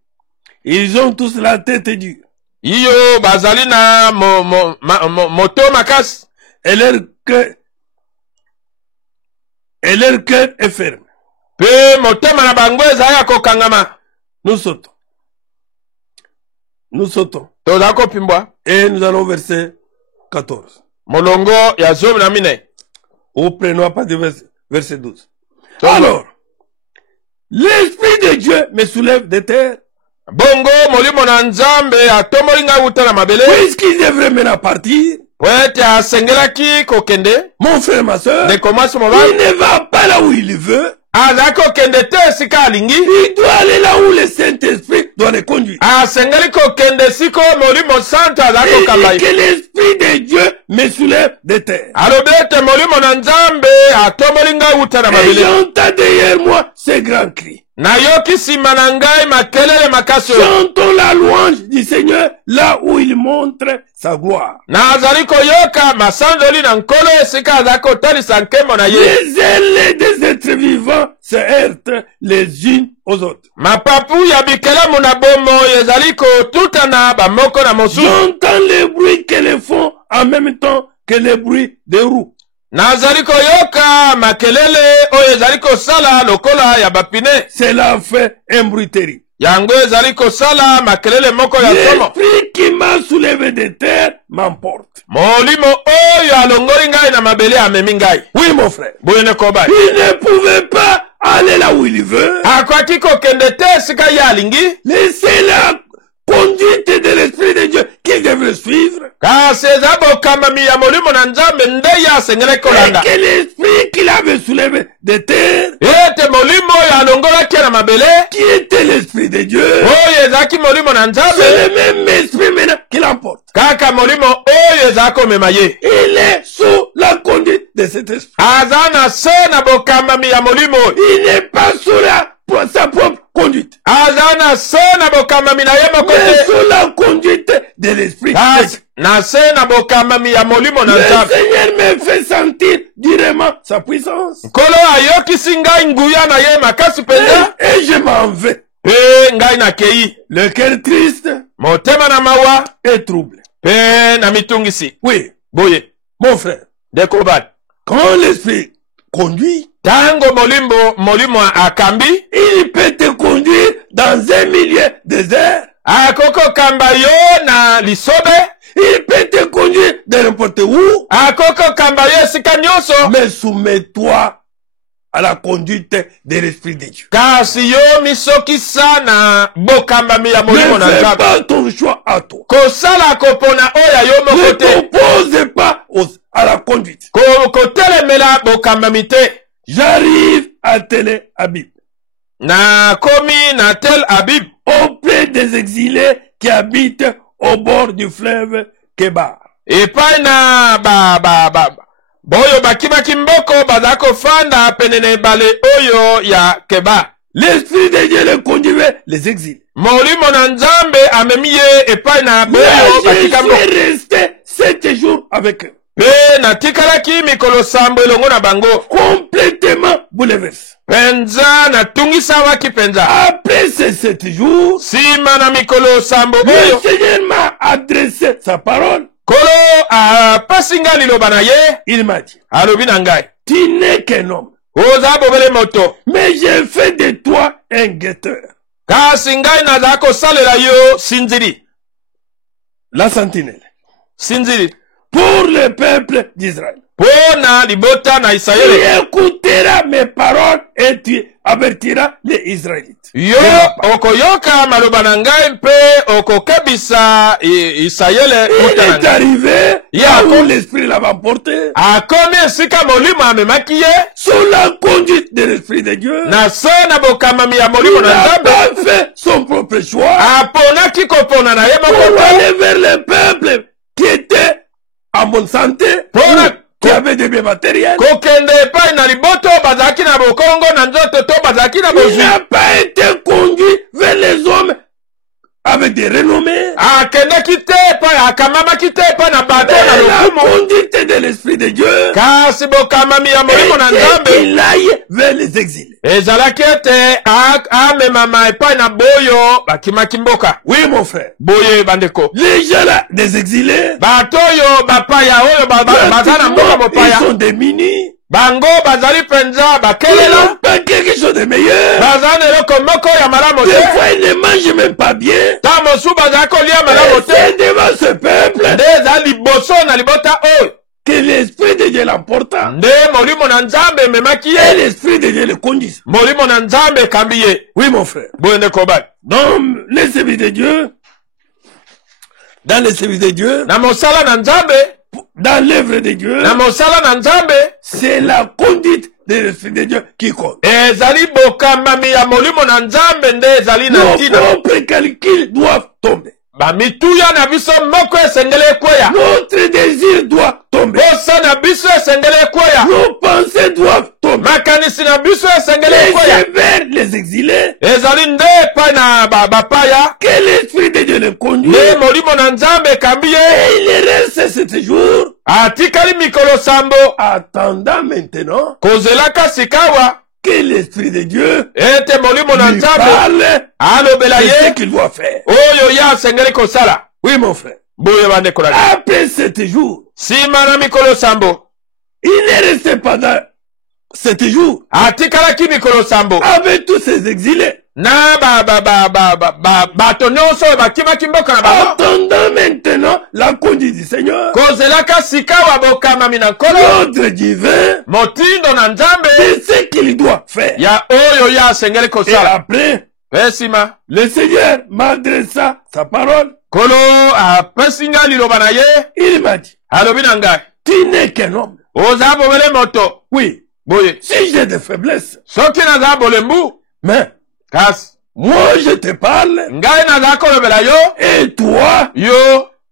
ils ont tous la tête dure. Iyo bazali na moto makasi. Et leur cœur est ferme. Pe motema na bango ezali ya kokangama. Nous sautons. Nous sautons. Toza kopimbwa. Et nous allons au verset 14. Molongo ya zomi na mine. Ou prenons pas de verset 12. Alors, l'Esprit de Dieu me soulève de terre. Bongo molimo na nzambe atomoli ngai wuta na mabele. Puisqu'il devrait maintenant partir, Po ete asengelaki kokende. mon frère, ma soeur, De komasi il mobali. ne va pas là où il veut. Azali kokende te esika alingi. Il doit aller là où le Saint-Esprit doit le conduire. Asengeli kokende siko molimo santo azali Il kokamba dit que l'Esprit de Dieu me soulève de terre. alobi ete molimo na nzambe atomoli ngai wuta na Et mabele. j'entends derrière moi ce grand cri. Nayoki nsima na ngai makelele makasi oyo. Chantons la louange du Seigneur là où il montre sa gloire. Nazali koyoka masanzoli na nkolo esika azali kotalisa nkembo na ye. Les ailes des êtres vivants se heurtent les unes aux autres. Mapapu ya bikelamu na bomoi ezali kotutana bamoko na mosusu. J'entends le bruit qu'elles font en même temps que le bruit des roues. Nazali koyoka makelele oyo ezali kosala lokola ya bapine. Cela fait un bruit terrible. Yango ezali kosala makelele moko ya somo. L'esprit qui m'a soulevé de terre m'emporte. Molimo oyo alongoli ngai na mabele amemi ngai. Oui, mon frère. Boyene kobai. Il ne pouvait pas aller là où il veut. Akwati kokende te esika ye alingi. Laissez la conduite de l'Esprit de Dieu qu'il devrait suivre. Kasi eza bokamami ya molimo na nzambe nde ye asengeli Et kolanda. que l'Esprit qu'il avait soulevé de terre, Ete molimo oyo alongolaki na mabele. qui était l'Esprit de Dieu, Oyo ezalaki molimo na c'est nzambe. le même Esprit maintenant qui l'emporte. Kaka molimo oyo ezalaki komema ye. Il est sous la conduite de cet Esprit. Aza na se na bokamami ya molimo oyo. Il n'est pas sous sa propre conduite, Aza na se na bokamami na ye moko mais te. sous la conduite de l'Esprit. Kasi na se na bokamami ya molimo na Le nzambe. Seigneur me fait sentir durement sa puissance. Nkolo ayokisi ngai nguya na ye makasi mpenza. Et je m'en vais. Pe ngai nakei. Le cœur triste Motema na mawa. et troublé. Pe na mitungisi. Oui, Boye. mon frère, Dekobali. quand l'Esprit conduit, Tango molimo akambi. il peut te conduire dans un milieu désert. Akoko kamba yo na lisobe. Il peut te conduire de n'importe où. Akoko kamba yo esika nyonso. Mais soumets-toi à la conduite de l'Esprit de Dieu. Kasi yo misokisa na bokambami ya molimo na Ne fais nzambe. pas ton choix à toi. Kosala kopona oya yo Ne moko te. t'oppose pas à la conduite. Kotelemela bokambami te. J'arrive à Tel Abib, Na komi na Tel Abib. auprès des exilés qui habitent au bord du fleuve Kébar. Epai na boyo bakimaki mboko baza kofanda pene na ebale oyo ya Keba. L'Esprit de Dieu les conduisait les exils. Molimo na nzambe amemi ye epai na Mais boyo je bakika mboko. suis resté 7 jours avec eux, Pe natikalaki mikolo sambo elongo na bango. complètement bouleversé. Penza natungisawaki penza. Après ces 7 jours, Sima na mikolo sambo le oyo. Seigneur m'a adressé sa parole. Kolo apasi nga liloba na ye. Il m'a dit, Alobi na ngai. tu n'es qu'un homme. oza bobele moto Mais j'ai fait de toi un guetteur. kasi ngai naza kosalela yo sinzili La sentinelle. sinzili Pour le peuple d'Israël. mpo na libota na Tu Isirayele écouteras mes paroles et tu avertiras les Israélites. yo okoyoka maloba na ngai mpe okokebisa Isirayele Il kuta na est ngai arrivé là où l'esprit l'avait emporté, akomi esika molimo amemaki ye sous la conduite de l'esprit de Dieu. na se na bokamami ya Il molimo na n'a nzambe pas fait son propre choix aponaki kopona na ye pour moko te aller vers le peuple qui était en bonne santé, qui avait des biens matériels. kokende epai na liboto bazalaki na bokongo na nzoto to bazalaki na Il bozwi n'a pas été conduit vers les hommes avec des renommées. akendaki te epai akamamaki te epai na bato na Mais la lokumu conduite de l'esprit de Dieu kasi bokamami ya molimo na était nzambe qu'il aille vers les exilés. ezalaki ete amemama epai na boyo bakimaki mboka Oui, mon frère. boye bandeko Les gens là, des exilés, bato oyo bapaya oyo baza na mboka pratiquement, ils mopaya sont démunis. bango bazali mpenza Ils bakelela n'ont pas quelque chose de meilleur. baza na eloko moko ya malamu Des te fois, ils ne mangent même pas bien. ta mosu bazali kolia malamu Et te c'est devant ce peuple nde eza liboso na libota oyo que l'esprit de Dieu l'emporta. nde molimo na nzambe ememaki Et ye l'esprit de Dieu le conduise. molimo na nzambe ekambi ye Oui, mon frère. boye nde kobali Dans les services de Dieu, dans les services de Dieu, na mosala na nzambe dans l'œuvre de Dieu, na mosala na nzambe c'est la conduite de l'esprit de Dieu qui compte. ezali bokamami ya molimo na nzambe nde ezali na Nos ntina propres calculs doivent tomber. bamituya na biso moko esengeli ekweya Notre désir doit tomber. posa na biso esengeli ekweya Nos pensées doivent tomber. makanisi na biso esengeli Et ekweya c'est vers les exilés ezali nde epai na bapaya que l'esprit de Dieu les conduit. nde molimo na nzambe ekambi ye Et il reste 7 jours, atikali mikolo sambo attendant maintenant kozelaka sikawa que l'esprit de Dieu ete molimo na lui nzambe parle alobela de ce ye qu'il doit faire. oyo ye asengeli kosala Oui, mon frère. boye bandeko na Après 7 jours, nsima na mikolo sambo il est resté pendant 7 jours atikalaki mikolo sambo avec tous ces exilés, na bato nyonso oyo bakimaki mboka na bango attendant maintenant la conduite du Seigneur, kozelaka sikawa bokamami na nkolo l'ordre divin motindo na nzambe de ce qu'il doit faire. ya oyo ye asengeli Et kosala après, mpe nsima le Seigneur m'adressa sa parole. nkolo apesi ngai liloba na ye Il m'a dit, alobi na ngai tu n'es qu'un homme. oza bobele moto Oui, boye si j'ai des faiblesses, soki naza bolembu mais kasi moi je te parle ngai naza kolobela yo et toi, yo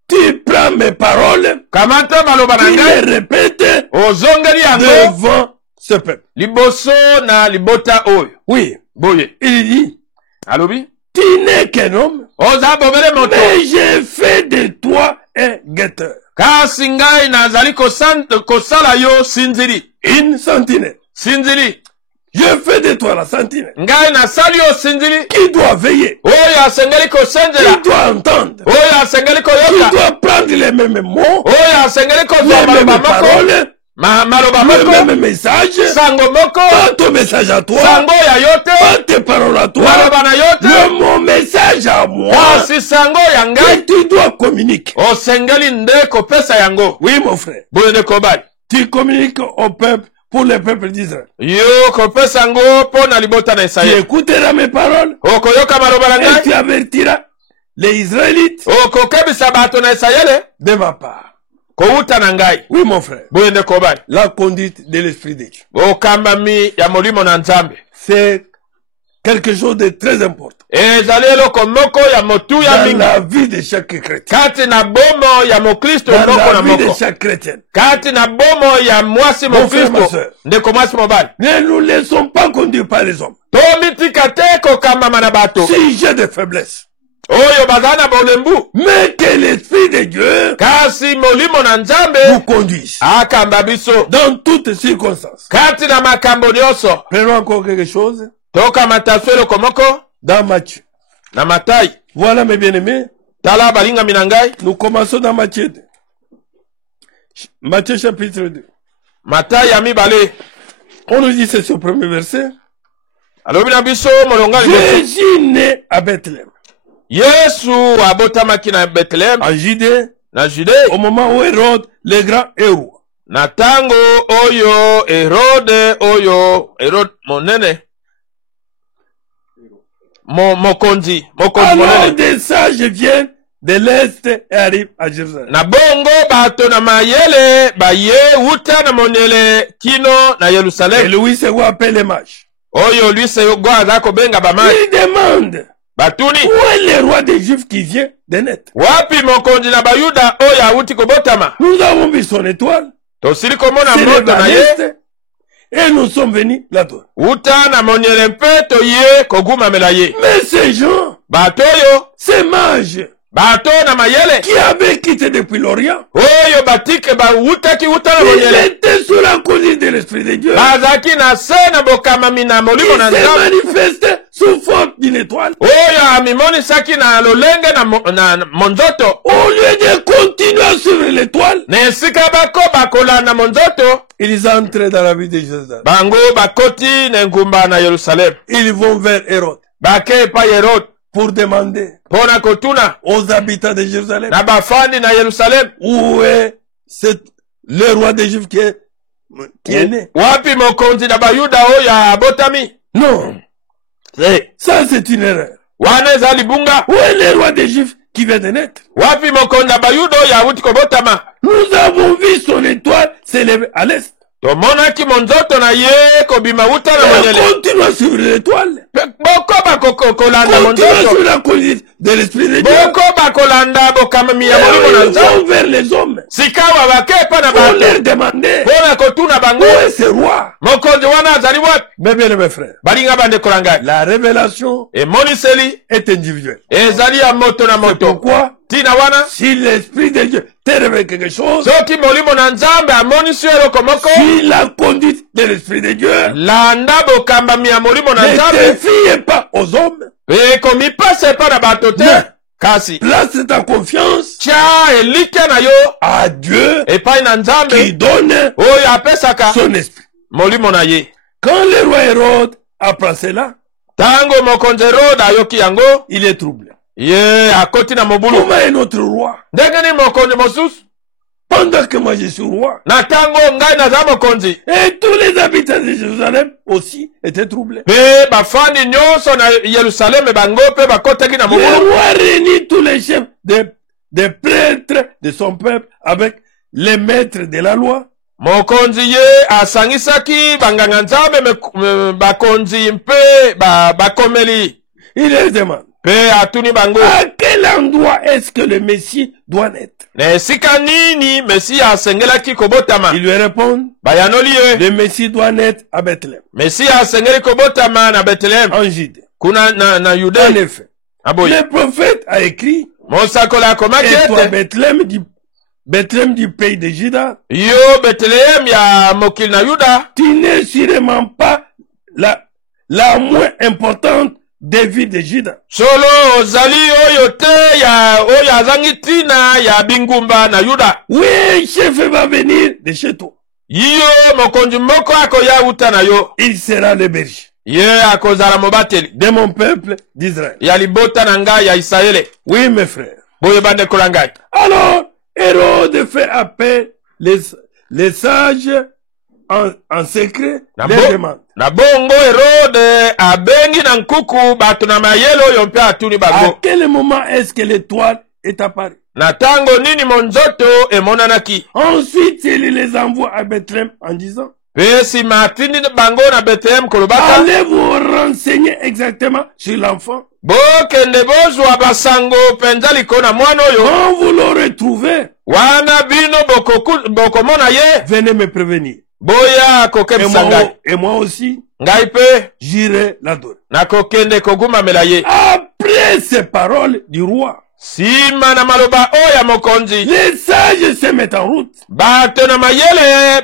tu prends mes paroles, kamata maloba na tu les ngai répètes ozongeli yango devant ce peuple. liboso na libota oyo Oui, boye il dit, alobi tu n'es qu'un homme, oza bobele moto mais j'ai fait de toi un guetteur, kasi ngai nazali kosala yo sinzili une sentinelle. sinzili Je fais de toi la sentinelle ngai nasali yo sinzili qui doit veiller, oyo asengeli kosenzela qui doit entendre, oyo asengeli qui koyoka doit prendre les mêmes mots, oyo asengeli kozwa les maloba mêmes moko paroles, maloba le moko même message, sango moko pas ton message à toi, sango ya yo te pas tes paroles à toi, maloba na yo te mais mon message à moi kasi sango ya que ngai tu dois communiquer. osengeli nde kopesa yango Oui, mon frère, boye nde kobali tu communiques au peuple pour le peuple d'Israël. yo kopesa yango mpo na libota na Tu Isirayeli écouteras mes paroles okoyoka maloba na et ngai tu avertiras les Israélites okokebisa bato na Isirayeli de ma part. kowuta na ngai Oui, mon frère, boye nde kobali la conduite de l'Esprit de Dieu, okambami ya molimo na nzambe c'est quelque chose de très important ezali eloko moko ya motuya dans mingi la vie de chaque chrétien, kati na bomo ya mokristo dans moko la na vie de moko chaque chrétienne. kati na bomo ya mwasi Mon frère, ma mokristo sœur. ndeko mwasi mobali Ne nous laissons pas conduire par les hommes. tomitika te kokambama na bato Si j'ai des faiblesses, oyo bazala na bolembu mais que l'Esprit de Dieu kasi molimo na vous nzambe conduise akamba biso dans toutes circonstances. kati na makambo nyonso Prenons encore quelque chose tokamata so eloko moko dans Matthieu. na Matayi. Voilà, mes bien-aimés, tala balingami na ngai nous commençons dans Matthieu 2. Matthieu chapitre 2. Matayi ya mibale On nous dit c'est ce premier verset. alobi na biso molonga Jésus né à Bethléem, Yesu abotamaki na Bethlehem en Judée, na Judée au moment où Hérode, le grand, est roi. na tango oyo Herode monene mokonzi Alors monene des sages viennent de l'Est et arrivent à Jérusalem. na bongo bato na mayele baye wuta na monele kino na Et Yerusalem Louis II appelle les mages. oyo Luis go aza kobenga bamai Il demande batuni où est le roi des Juifs qui vient de naître. wapi mokonzi na bayuda oyo awuti kobotama Nous avons vu son étoile, tosili komona c'est moto na ye l'Est, et nous sommes venus là-bas. wuta na monele mpe toye kogumamela ye Mais ces gens, bato oyo ces mages bato na mayele qui avaient quitté depuis l'Orient, oyo batike bawutaki wuta na ils monyele étaient sous la conduite de l'Esprit de Dieu. bazalaki na se na bokamami na Ils molimo na se nzambe manifestaient sous forme d'une étoile. oyo amimonisaki na lolenge na monzoto Au lieu de continuer à suivre l'étoile, na esika bakoba kolanda monzoto ils entrent dans la ville de Jérusalem. bango bakoti na engumba na Yerusalem Ils vont vers Hérode bake epai Herode pour demander mpo na kotuna aux habitants de Jérusalem na bafandi na Yerusalem où est le roi des Juifs qui est né. wapi mokonzi na bayuda oyo abotami Non, ça c'est une erreur. wana eza libunga Où est le roi des Juifs qui vient de naître? wapi mokonzi na bayuda oyo awuti kobotama Nous avons vu son étoile s'élever à l'est. tomonaki monzoto na ye kobima wuta na Et monyele continue à suivre l'étoile. bokoba kolanda Continue à monzoto suivre la conduite de l'Esprit de Dieu. bokoba kolanda bokamami ya Et molimo na ils nzambe vont vers les hommes sikawa bake epa na pour bato leur demander mpo na kotuna bango où est ce roi. mokonzi wana azali wapi Mes bien-aimés frères, balinga bandeko na ngai la révélation emoniseli est individuelle. ezali ya moto na C'est moto pourquoi, tina wana si l'Esprit de Dieu te révèle quelque chose, soki molimo na nzambe amonisi yo eloko moko si la conduite de l'Esprit de Dieu, landa bokambami ya molimo na ne te nzambe fie pas aux hommes, mpe komipasa epa na bato te Non. kasi place ta confiance tya elikya na yo à Dieu epai na qui nzambe donne oyo apesaka son esprit. molimo na ye Quand le roi Hérode apprend cela, ntango mokonzi Herode ayoki yango il est troublé. ye akoti na mobulu Comment est notre roi? ndenge nini mokonzi mosusu Pendant que moi je suis roi, na ntango ngai naza mokonzi et tous les habitants de Jérusalem aussi étaient troublés. mpe bafandi nyonso na Yerusaleme bango mpe bakotaki na Le mobulu roi réunit tous les chefs des prêtres de son peuple avec les maîtres de la loi. mokonzi ye asangisaki banganga nzambe bakonzi mpe bakomeli Il leur demande, mpe atuni bango à quel endroit est-ce que le Messie doit naître? na esika nini mesiya asengelaki kobotama Ils lui répondent, bayanoli ye le Messie doit naître à Bethléem, mesiya asengeli kobotama na Betlehem en Judée. kuna na En Yude effet, aboye le prophète a écrit, mosakoli akomaki et toi ete Bethléem du pays de Juda, yo Betlehem ya mokili na Yuda tu n'es sûrement pas la moins importante des villes de Juda. solo ozali oyo te ya oyo azangi ntina ya bingumba na Yuda Oui, un chef va venir de chez toi. yo mokonzi moko akoya wuta na yo Il sera le berger ye akozala mobateli de mon peuple d'Israël. ya libota na ngai ya Isalaele Oui, mes frères. boye bandeko na ngai Alors, Hérode fait appel les sages en secret, les demande. na bongo Herode abengi na nkuku bato na mayele oyo mpe atuni À bango quel moment est-ce que l'étoile est apparue? na ntango nini monzoto emonanaki Ensuite, il les envoie à Bethléem en disant, mpe nsima atindi bango na Betlehem kolobaka allez vous renseigner exactement sur l'enfant. bokende bozwa basango mpenza liko na mwana oyo Quand vous l'aurez trouvé, wana bino bokomona ye venez me prévenir. boya kokebisa ngai Et moi aussi, ngai mpe j'irai l'adorer. nakokende kogumamela ye Après ces paroles du roi, nsima na maloba oyo ya mokonzi les sages se mettent en route. bato na mayele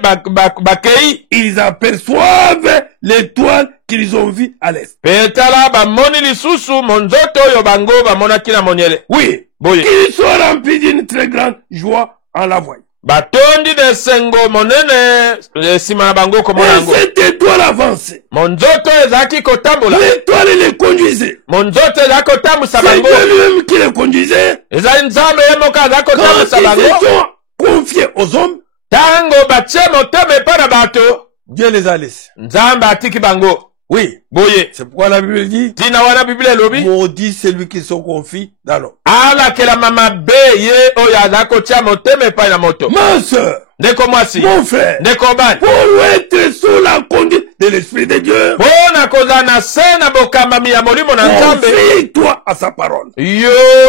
bakei Ils aperçoivent l'étoile qu'ils ont vue à l'est. mpe tala bamoni lisusu monzoto oyo bango bamonaki na monyele Oui, boye ils sont remplis d'une très grande joie en la voyant. batondi de sengo monene sima na bango komona Et yango. cette étoile avançait. Monzoto ezaki kotambola. L'étoile les conduisait. Monzoto ezaki kotambusa C'est bango. Dieu lui-même qui les conduisait. Ezali nzambe ye moko azaki Quand kotambusa ils bango. se sont confiés aux hommes, Tango batie motema epai na bato, Dieu les a laissés. nzambe atiki bango. Oui. Boye. C'est pourquoi la Bible dit, Tina wana Biblia elobi. maudit celui qui se confie dans l'homme. Alakela mama be ye oyo azaki kotia motema epai na moto. Ma soeur, Ndeko mwasi. mon frère, Ndeko mobali. pour être sous la conduite de l'Esprit de Dieu, Pona kozala na se na bokambami ya molimo na nzambe. confie-toi à sa parole. Yo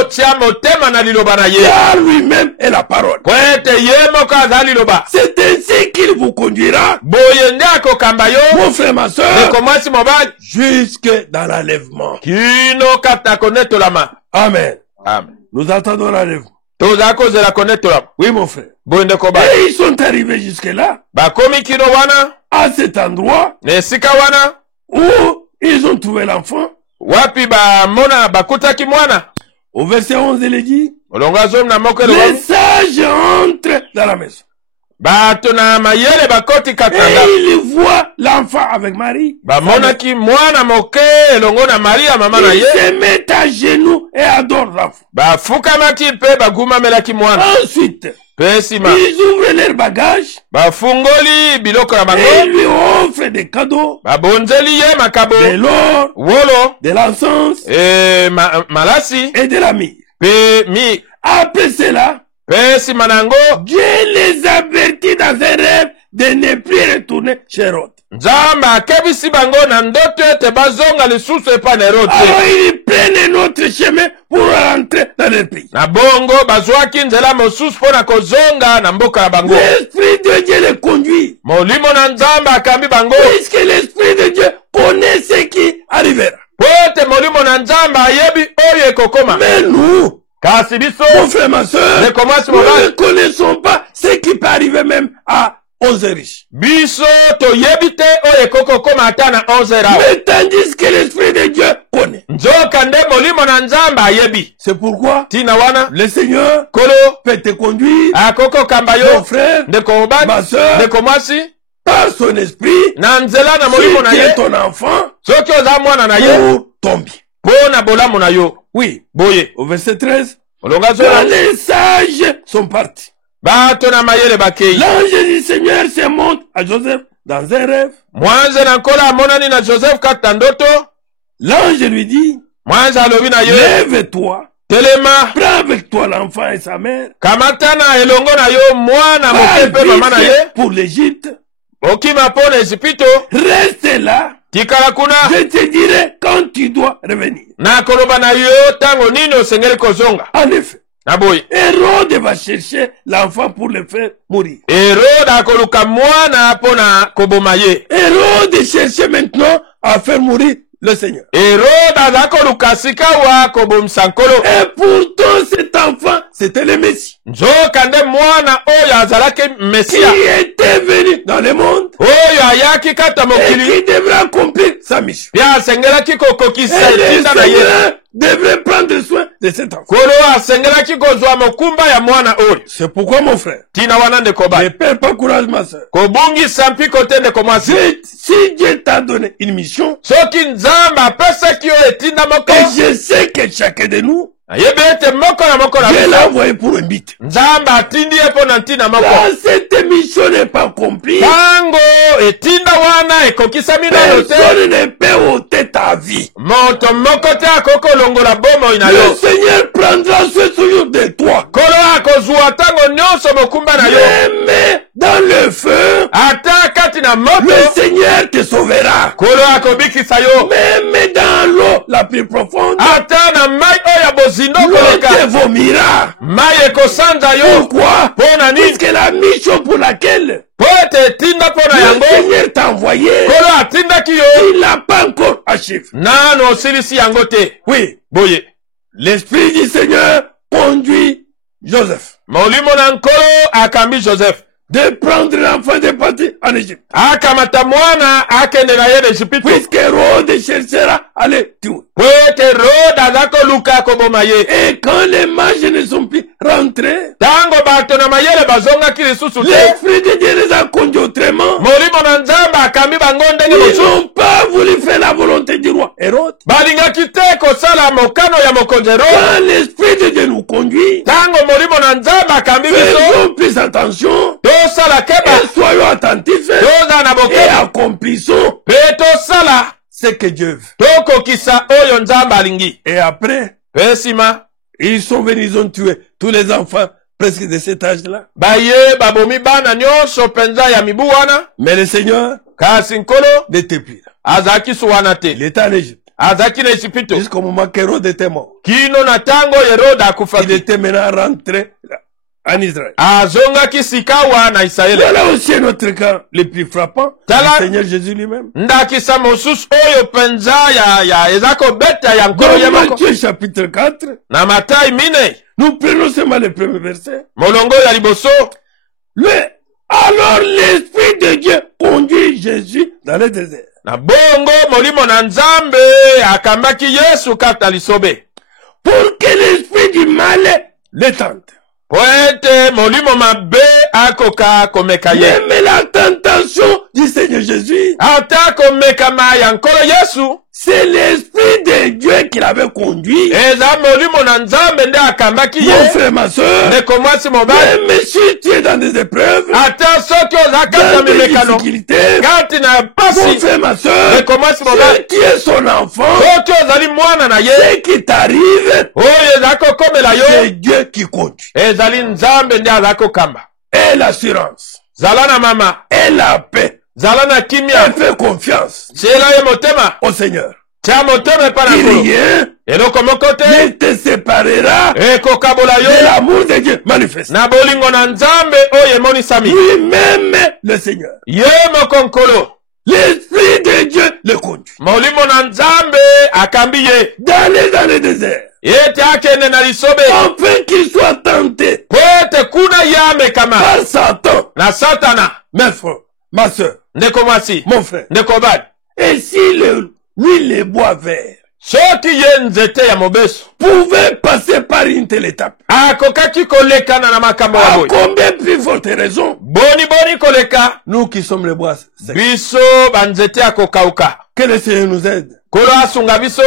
tia motema na liloba na ye. Car lui-même est la parole. Po ete ye moko aza liloba. C'est ainsi qu'il vous conduira, Boye nde akokamba yo. mon frère, ma soeur, Ndeko mwasi mobali. jusque dans l'enlèvement. Kino kata konetolama. Amen. Amen. Nous attendons l'enlèvement. Tozala kozela konetolama. Oui, mon frère. Boye ndeko mobali. Et ils sont arrivés jusque-là, Bakomi kino wana. à cet endroit Na esika wana. où ils ont trouvé l'enfant. Wapi bamona bakutaki mwana. Au verset 11, il est dit, Olonga zomi na moko les elobi. sages entrent dans la maison. Bato na mayele bakoti katanga. Et ils voient l'enfant avec Marie. Bamonaki mwana moke elongo na Maria mama na Ils ye. se mettent à genoux et adorent l'enfant. Bafukamaki mpe bagumamelaki mwana. Ensuite, Pe sima. ils ouvrent leurs bagages Bafungoli biloko na et bango. lui offrent des cadeaux, Babonzeli ye makabo. de l'or, Wolo. de l'encens Malasi. et de la myrrhe. Pe mi. Après cela, Pe sima nango. Dieu les avertit dans un rêve de ne plus retourner chez Hérode. Nzambe akebisi bango na ndoto ete bazonga lisusu epa na Herode. Alors ils prennent notre chemin pour rentrer dans le pays. Na bongo bazwaki nzela mosusu mpo na kozonga na mboka na bango. L'Esprit de Dieu les conduit. Molimo na nzambe akambi bango. Puisque l'Esprit de Dieu connaît ce qui arrivera. Po ete molimo na nzambe ayebi oyo ekokoma. Mais nous, Kasi biso mon frère, ma soeur, Mais comment nous ne connaissons pas ce qui peut arriver même à 11 riches. biso toyebi te oyo ekokokoma ata na 11 awa. Mais tandis que l'Esprit de Dieu connaît. Nzoka nde molimo na nzambe ayebi. C'est pourquoi Tina wana le Seigneur kolo peut te conduire, akokokamba mon yo frère, ndeko mobali ma soeur, ndeko mwasi par son esprit, na nzela na si molimo na tu es ye ton enfant, soki oza mwana na ye pour ton bien. mpo na bolamu na yo. Oui, Boye au verset 13, olonga quand zola les sages sont partis, bato na mayele bakei. l'ange du Seigneur se montre à Joseph dans un rêve. Mwanze na nkola amonani na Joseph kati na ndoto. L'ange lui dit, Mwanze alobi na ye lève-toi, telema prends avec toi l'enfant et sa mère, kamata na elongo na yo mwana moke mpe pars mama na ye vite pour l'Égypte, okima mpo na Ejipito. reste là, Tikala kuna je te dirai quand tu dois revenir. na koloba na yo tango nini osengeli kozonga. En effet, Na boye Hérode va chercher l'enfant pour le faire mourir. Herode akoluka mwana mpo na koboma ye. Hérode cherchait maintenant à faire mourir le Seigneur. Herode aza koluka sika wa kobomisa nkolo. Et pourtant cet enfant, c'était le Messie Nzoka nde mwana oyo azalaki qui mesia était venu dans le monde oyo ayaki kata et mokili qui devrait accomplir sa mission. mpe asengelaki kokokisa Et le etinda na ye. Seigneur devrait prendre soin de cet enfant. Kolo asengelaki kozwa mokumba ya mwana oyo. C'est pourquoi mon frère, Tina wana ndeko ne bali perds pas courage ma soeur. kobungisa mpiko te ndeko mwasi. Si Dieu t'a donné une mission, Soki nzambe apesaki oyo etinda moko et je sais que chacun de nous, ayebi ete moko na moko na Dieu l'a biso envoyé pour un but. nzambe atindi ye mpo na ntina moko. Quand cette mission n'est pas accomplie, Tango etinda wana ekokisami nano te, personne ne peut ôter ta vie. moto moko te akokolongola bomoi na Le yo. Seigneur prendra soin de toi. Kolo akozwa tango nyonso mokumba na yo. Mais dans le feu, Ata kati na le moto Seigneur te sauvera. kolo akobikisa yo. Même dans l'eau la plus profonde, Ata na mai oyo ya bozindo l'eau te koleka vomira. mai ekosanza yo. Pourquoi? Mpo na nini? Puisque la mission pour laquelle Po ete etinda mpo na le yango Seigneur t'a envoyé, kolo atindaki yo il n'a pas encore achevé. nano osilisi yango te. Oui, Boye l'Esprit du Seigneur conduit Joseph. molimo na nkolo akambi Joseph. de prendre l'enfant de partir en Égypte. akamata mwana akende na ye na Ejipito. Puisque Hérode cherchera à le tuer. Po ete Herode aza koluka koboma ye. Et quand les mages ne sont plus rentrés, Tango bato na mayele bazongaki lisusu te. l'Esprit de Dieu les a conduits autrement. Molimo na Nzambe akambi bango ndenge Ils mosusu. n'ont pas voulu faire la volonté du roi Hérode. Balingaki te kosala mokano ya mokonzi Herode. Quand l'Esprit de Dieu nous conduit, Tango molimo na Nzambe akambi biso. faisons plus attention Tosala keba. et soyons attentifs Toza na et bokeba. accomplissons Pe tosala. ce que Dieu veut. Tokokisa oyo Nzambe alingi. Et après, Pe sima. ils sont venus, ils ont tué tous les enfants presque de cet âge-là. Baye babomi bana nyonso penza ya mibu wana. Mais le Seigneur Kasi nkolo n'était plus là. azaki su wana te. Il était en Égypte. Azaki na Ejipito. Jusqu'au moment qu'Hérode était mort. Kino na tango Herode Il akufaki. était maintenant rentré en Israël. Azongaki sikawa na Israele. Voilà aussi un autre cas le plus frappant. Tala- Le Seigneur Jésus lui-même. Ndakisa mosusu oyo penza ya ezako beta ya nkolo Dans ye moko. Matthieu chapitre 4, Na Matai mine. nous prenons seulement le premier verset. Molongo ya liboso. Alors l'Esprit de Dieu conduit Jésus dans le désert. Na bongo molimo na Nzambe akambaki Yesu kata lisobe. Pour que l'Esprit du mal le tente. Po ete molimo mabe akoka komeka ye. Même la tentation du Seigneur Jésus, Ata komekama ya nkolo Yesu. c'est l'Esprit de Dieu qui l'avait conduit. Eza molimo na Nzambe nde akambaki Mon ye. frère, ma soeur, Ndeko mwasi mobali. même si tu es dans des épreuves, Ata soki oza kata dans des mimekano. difficultés, Kati na mon pasi. frère, ma soeur, Ndeko mwasi mobali. si tu es son enfant, Soki ozali mwana na ye. ce qui t'arrive, Oyo eza kokomela yo. c'est Dieu qui conduit. Ezali Nzambe nde aza kokamba. Et l'assurance, Zala na mama. et la paix, Zala na kimia. et fais confiance Tiela ye motema. au Seigneur. Tia motema epa na Et nkolo. rien Eloko moko te. ne te séparera Ekokabola de yo. l'amour de Dieu manifeste. Na bolingo na Nzambe oyo emonisami. Lui-même, le Seigneur. Ye moko nkolo. L'Esprit de Dieu le conduit. Molimo na Nzambe akambi ye. D'aller dans le désert. Ete akende na lisobe. Afin qu'il soit tenté Po ete kuna ye amekama. par Satan. Na satana. Mes frères, ma soeur, Ndeko mwasi. mon frère. Ndeko bali. Et si les bois verts Soki ye nzete ya mobeso. pouvaient passer par une telle étape, Akokaki kolekana na makambo ya à boye. combien plus forte raison, Boni koleka. nous qui sommes les bois secs, Biso banzete akokauka. que le Seigneur nous aide Kolo asunga biso.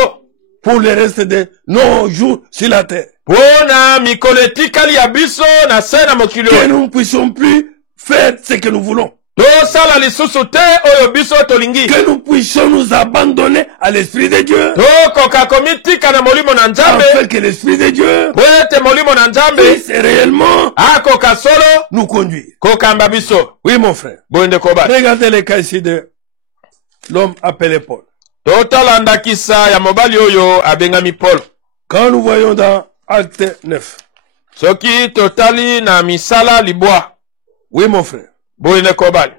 pour le reste de nos jours sur la terre. Pona mikolo etikali ya biso na se na mokili Que oyo. nous ne puissions plus faire ce que nous voulons. Tosala lisusu te oyo biso tolingi. Que nous puissions nous abandonner à l'Esprit de Dieu. Tokoka komitika na molimo na Nzambe. Afin que l'Esprit de Dieu Po ete molimo na Nzambe puisse réellement akoka solo nous conduire. kokamba biso. Oui, mon frère. Boye ndeko bali. Regardez le cas ici de l'homme appelé Paul. Totala ndakisa ya mobali oyo abengami Paul. Quand nous voyons dans Acte 9. Soki totali na misala libwa. Oui, mon frère. Boye ndeko bali.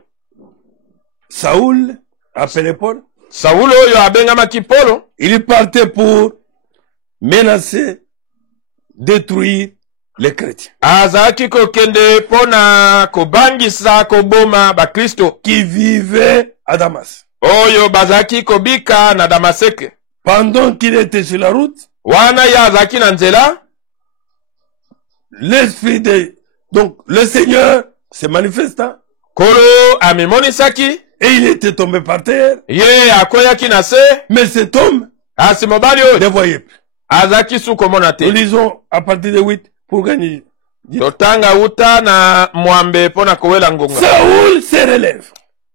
Saoul, appelé Paul, Saulo oyo abengamaki Polo. il partait pour menacer, détruire les chrétiens Azalaki kokende pona kobangisa koboma bakristo. qui vivaient à Damas. Oyo bazalaki kobika na Damaseke. Pendant qu'il était sur la route, Wana ya azalaki na nzela. l'Esprit de... Donc, le Seigneur se manifesta Kolo amimonisaki. et il était tombé par terre. Ye akoyaki na se. Mais cet homme Asi mobali ne oyo voyait plus. azalaki su komona Nous te. lisons à partir de 8 pour gagner. Totanga uta na mwambe pona kowela ngonga. Saoul se relève.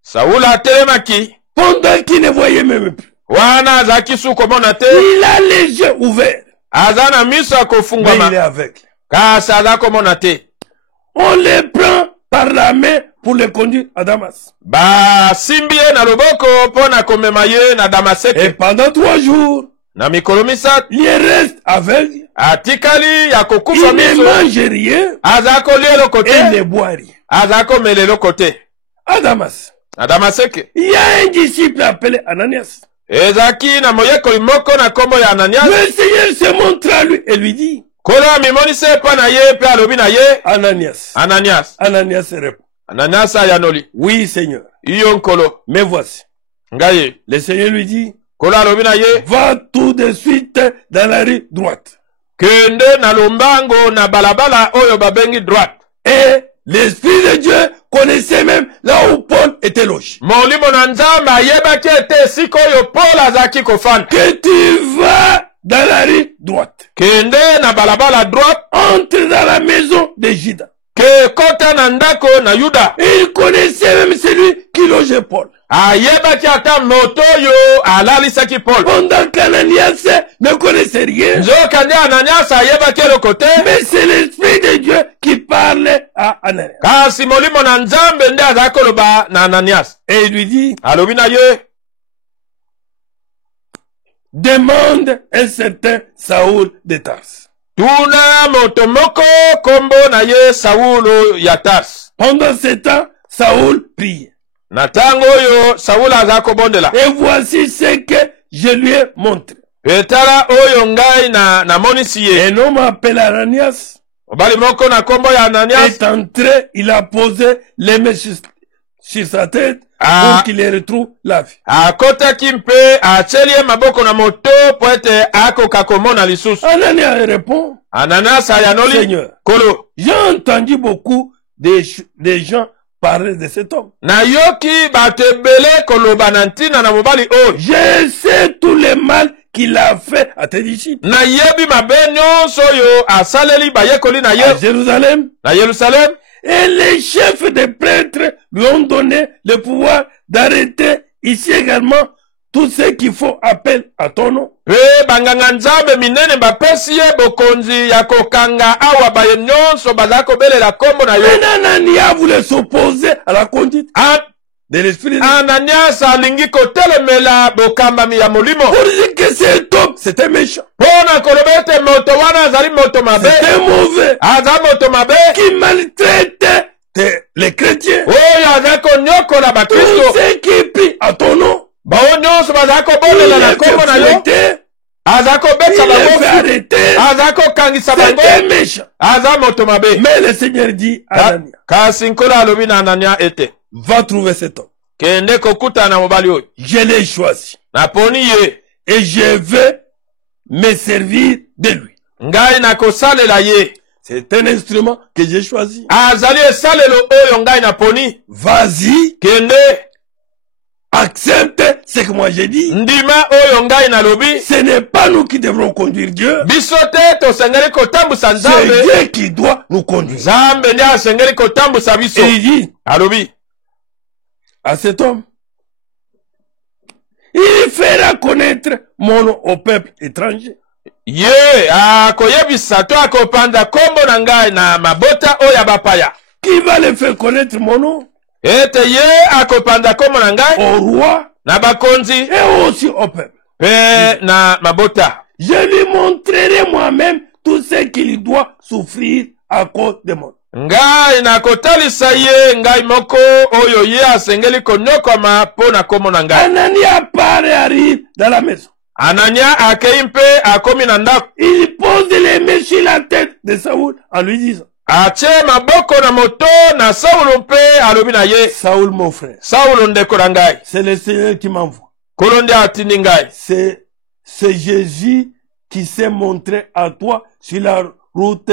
Saulo atelemaki. Pendant qu'il ne voyait même plus. Wana azalaki su komona te. Il a les yeux ouverts. Aza na miso Mais il est akofungwama. aveugle. Kasi aza komona te. On les prend par la main pour les conduire à Damas. Basimbi ye na loboko pona komema ye na Et Damaseke. pendant 3 jours, Na mikolo misatu. il reste aveugle. Atikali ya kokufa Il ne miso. mange rien Aza kolia eloko et ne te. boit rien. Aza komela eloko te. À Damas, Na Damaseke. il y a un disciple appelé Ananias. Ezaki na moyekoli moko na kombo ya Ananias. Le Seigneur se montre à lui et lui dit, Kolo amimonisi epa na ye pe alobi na ye. Ananias. Ananias. Ananias répond, Ananias ayanoli. Oui, Seigneur. Iyo nkolo. Mais voici. Ngaye. Le Seigneur lui dit, Kolo alobi na ye. va tout de suite dans la rue droite. Kende na lombango na balabala oyo babengi droite. Et l'Esprit de Dieu connaissait même là où Paul était logé. Molimo na nzambe ayebaki ete siko oyo Paul azaki kofanda. Que tu vas dans la rue droite. Kende na balabala droite. Entre dans la maison de Judas. Ke kota na ndako na Yuda. Il connaissait même celui qui logeait Paul. Ayebaki ata moto yo alalisaki Paul. Pendant qu'Ananias ne connaissait rien. Nzoka nde Ananias ayebaki eloko te. Mais c'est l'Esprit de Dieu qui parlait à Ananias. Kasi molimo na nzambe nde azaki koloba na Ananias. Et il lui dit, alobi na ye, demande un certain Saoul de Tars. tuna moto moko kombo na ye Saulo ya Tars. Pendant ce temps, Saoul prie. Na tango oyo Saulo azaki kobondela. Et voici ce que je lui ai montré. Petala oyo ngai na monisi ye. Un homme appelé Ananias Obali moko na kombo ya Ananias est entré, il a posé les mains sur sa tête pour qu'il retrouve la vie. akotaki mpe atieli ye maboko na moto po ete akoka komona lisusu. Ananias répond, Ananias ayanoli, Seigneur, kolo, j'ai entendu beaucoup des gens parler de cet homme. nayoki bato ebele koloba na ntina na mobali oyo. Je sais tout le mal qu'il a fait à tes disciples. Nayebi mabe nyonso oyo asaleli bayekoli na À ye Jérusalem. na Yerusalem. Et les chefs des prêtres lui ont donné le pouvoir d'arrêter ici également tous ceux qui font appel à ton nom. Pe banganga nzambe minene bapesi ye bokonzi ya kokanga awa baye nyonso bazali kobelela kombo na yo. Mais Ananias voulait s'opposer à la conduite de l'Esprit de Dieu. Ananias alingi kotelemela bokambami ya molimo. Pour dire que cet homme, c'était méchant. Pona koloba ete moto wana azali moto mabe. C'était mauvais. Aza moto mabe. Qui maltraitait les chrétiens. Oyo azali konyokola Tous bakristo. ceux qui prient à ton nom. Bao nyonso bazali Il kobolela na les kombo na fait yo. fouetter. Azali Il kobetisa les bango. fait arrêter. Azali kokangisa bango. C'était méchant. Aza moto mabe. Mais le Seigneur dit à Ananias, Kasi nkolo alobi na Anania ete va trouver cet homme. kende kokutana na mobali oyo. Je l'ai choisi. Naponi ye. Et je vais me servir de lui. Ngai nakosalela ye. C'est un instrument que j'ai choisi. Azali esalelo oyo ngai naponi. Vas-y, Kende. accepte ce que moi j'ai dit. Ndima oyo ngai nalobi. Ce n'est pas nous qui devrons conduire Dieu. Biso te tosengeli kotambusa C'est nzambe. Dieu qui doit nous conduire. Nzambe nde asengeli kotambusa biso. Et il dit Alobi. à cet homme, il fera connaître mon nom au peuple étranger. Ye akoyebisa to akopanza kombo na ngai na mabota oyo ya bapaya. Qui va le faire connaître mon nom? Ete ye akopanza kombo na ngai Au roi na bakonzi et aussi au peuple. pe na mabota. Je lui montrerai moi-même tout ce qu'il doit souffrir à cause de moi. Ngai nakotalisa ye ngai moko oyo ye asengeli konyokoma mpo na kombo na ngai. Ananias part et arrive dans la maison. Anania akei mpe akomi na ndako. Il pose les mains sur la tête de Saoul en lui disant, Atie maboko na moto na Saulo mpe alobi na ye. Saoul mon frère, Saulo ndeko na ngai. c'est le Seigneur qui m'envoie. Kolo nde atindi ngai. C'est Jésus qui s'est montré à toi sur la route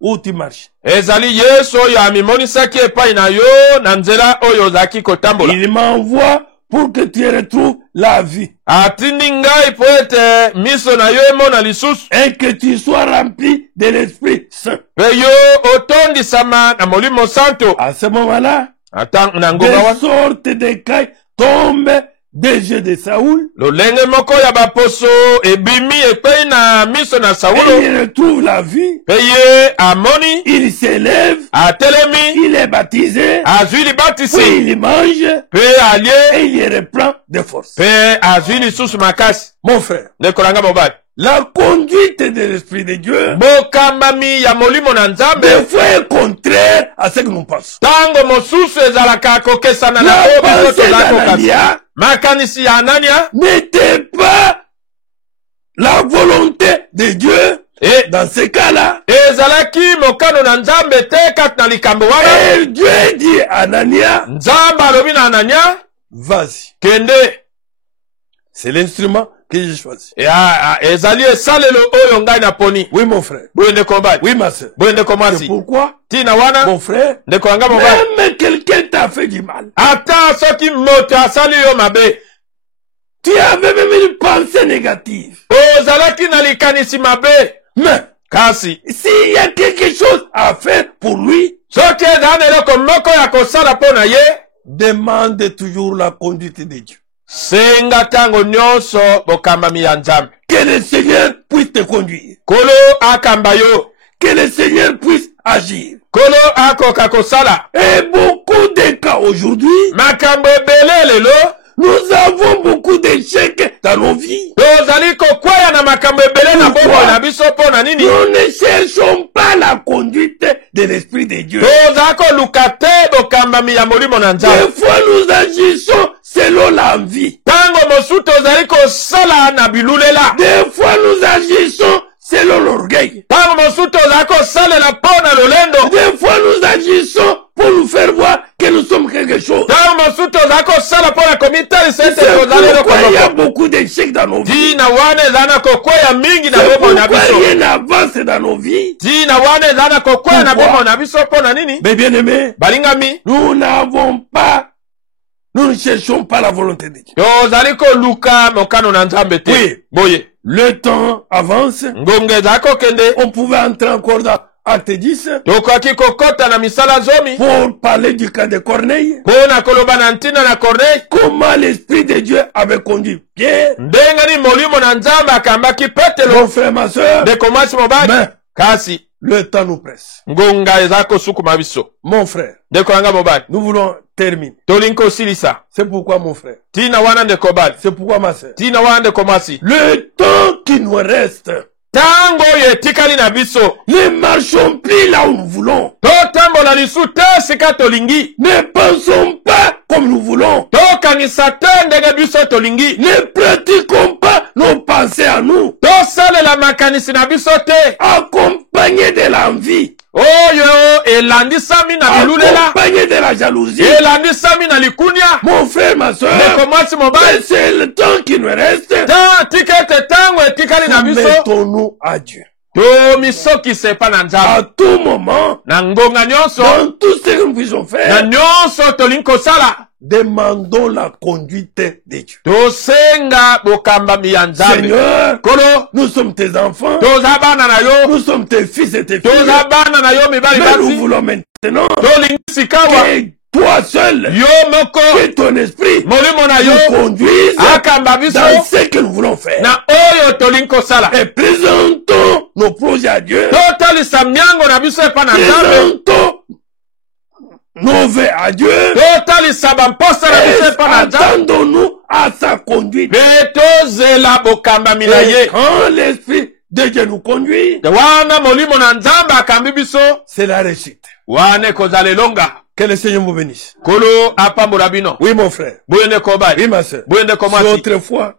où tu marches. Ezali Yesu oyo amimonisaki epai na yo na nzela oyo ozalaki kotambola. Il m'envoie pour que tu retrouves la vie Atindi ngai po ete miso na yo emona lisusu. et que tu sois rempli de l'Esprit Saint. Pe yo otondisama na molimo santo. À ce moment-là, Na ngonga des wa. sortes d'écailles tombent des yeux de Saoul Lolenge moko ya baposo ebimi epai na miso na et Saulo. il retrouve la vie. Pe ye amoni. Il s'élève, Atelemi. il est baptisé, Azwi libatisi. puis il mange Pe alie. et il reprend de force. Pe azwi lisusu makasi. Mon frère, Ndeko na ngai mobali. la conduite de l'Esprit de Dieu, Bokambami ya molimo na nzambe. des fois est contraire à ce que nous pensons. Tango mosusu ezalaka kokesana na La oyo biso pensée tozali kokasi. d'Anania Makanisi ya Anania n'était pas la volonté de Dieu, Et dans ce cas-là, ezalaki mokano na nzambe te kati na likambo wana. et Dieu dit à Anania, Nzambe alobi na Anania, vas-y. kende. C'est l'instrument que j'ai choisi. Ezali esalelo oyo ngai na poni. Oui, mon frère. Boye ndeko mobali. Oui, ma soeur. Boye ndeko C'est mwasi. pourquoi, Tina wana, mon frère, ndeko yanga mobali. même quelqu'un t'a fait du mal. Ata soki moto asali yo mabe. Tu avais même une pensée négative. Ozalaki na likanisi mabe. Mais, Kasi. s'il y a quelque chose à faire pour lui, Soki ezali na eloko moko ya kosala mpo na ye, demande toujours la conduite de Dieu. senga tango nyonso bokambami ya Nzambe. Que le Seigneur puisse te conduire. Kolo akamba yo. Que le Seigneur puisse agir. Kolo akoka kosala. Et beaucoup de cas aujourd'hui, Makambo ebele lelo. nous avons beaucoup d'échecs dans nos vies. Tozali kokwea na makambo ebele na Pourquoi? bomoi na biso mpo na nini? Nous ne cherchons pas la conduite de l'Esprit de Dieu. Tozali koluka te bokambami ya molimo na Nzambe. Des fois, nous agissons selon l'envie. Tango mosusu tozali kosala na bilulela. Des fois, nous agissons selon l'orgueil. Tango mosusu tozali kosalela mpo na lolendo. Des fois, nous agissons pour nous faire voir que nous sommes quelque chose. Tango mosusu tozali kosala mpo na komitalisa ete C'est tozali eloko pourquoi il y a moko. beaucoup d'échecs dans nos vies. Tina wana ezali na kokwea mingi na C'est bomoi na pourquoi biso. rien n'avance dans nos vies. Tina wana ezali na kokwea na Pourquoi? bomoi na biso mpo na nini? Mais bien aimés, Balingami. nous ne cherchons pas la volonté de Dieu. Tozali koluka mokano na Nzambe te. Oui. Boye. Le temps avance. Ngonga ezali kokende. On pouvait entrer encore dans Acte 10 Tokoki kokota na misala zomi. pour parler du cas de Corneille. Mpo na koloba na ntina na Corneille. Comment l'Esprit de Dieu avait conduit Pierre, Ndenge ni molimo na Nzambe akambaki Petelo. mon frère, ma soeur. Ndeko mwasi mobali. Mais Kasi le temps nous presse. ngonga ezali kosukuma biso. Mon frère, Ndeko yanga mobali. nous voulons terminer. Tolingi kosilisa. C'est pourquoi, mon frère, Tina wana ndeko mobali. c'est pourquoi, ma soeur, Tina wana ndeko mwasi. le temps qui nous reste, Tango oyo etikali na biso. ne marchons plus là où nous voulons. Totambola lisu te sika tolingi. Ne pensons pas comme nous voulons. Tokangisa te ndenge biso tolingi. Ne pratiquons pas nos pensées à nous, Tosalela makanisi na biso te. accompagnés de l'envie, Oyo elandisami na bilulela. accompagnés de la jalousie. Elandisami na likunya. Mon frère, ma soeur, Ndeko mwasi mobali. c'est le temps qui nous reste. Ta tikete tango etikali na biso. Mettons-nous à Dieu. Tomisokise pa na À Nzambe. tout moment, Na ngonga nyonso. dans tout ce que nous puissions Na faire, nyonso tolingi kosala. demandons la conduite de Dieu. Tosenga bokambami ya Nzambe. Seigneur, Kolo, nous sommes tes enfants, toza bana na yo. nous sommes tes fils et tes filles, Toza bana na yo mibali mais nous basi. voulons maintenant Tolingi sikawa. que toi seul, Yo moko. que ton esprit Molimo na yo. nous conduise Akamba biso. dans ce que nous voulons faire. Na oyo tolingi kosala. Et présentons nos projets à Dieu, Totalisa miango na biso epa na Nzambe. présentons nos vœux à Dieu, Totalisa bamposa na biso et epa na Nzambe. attendons-nous à sa conduite. Mpe tozela bokambami na Et ye. quand l'Esprit de Dieu nous conduit, Wana molimo na Nzambe akambi biso. c'est la réussite. Wana ekozala elonga. Que le Seigneur vous bénisse. Kolo apambola bino. Oui, mon frère. Boye ndeko mobali. Oui, ma soeur. Boye ndeko Si mwasi. autrefois,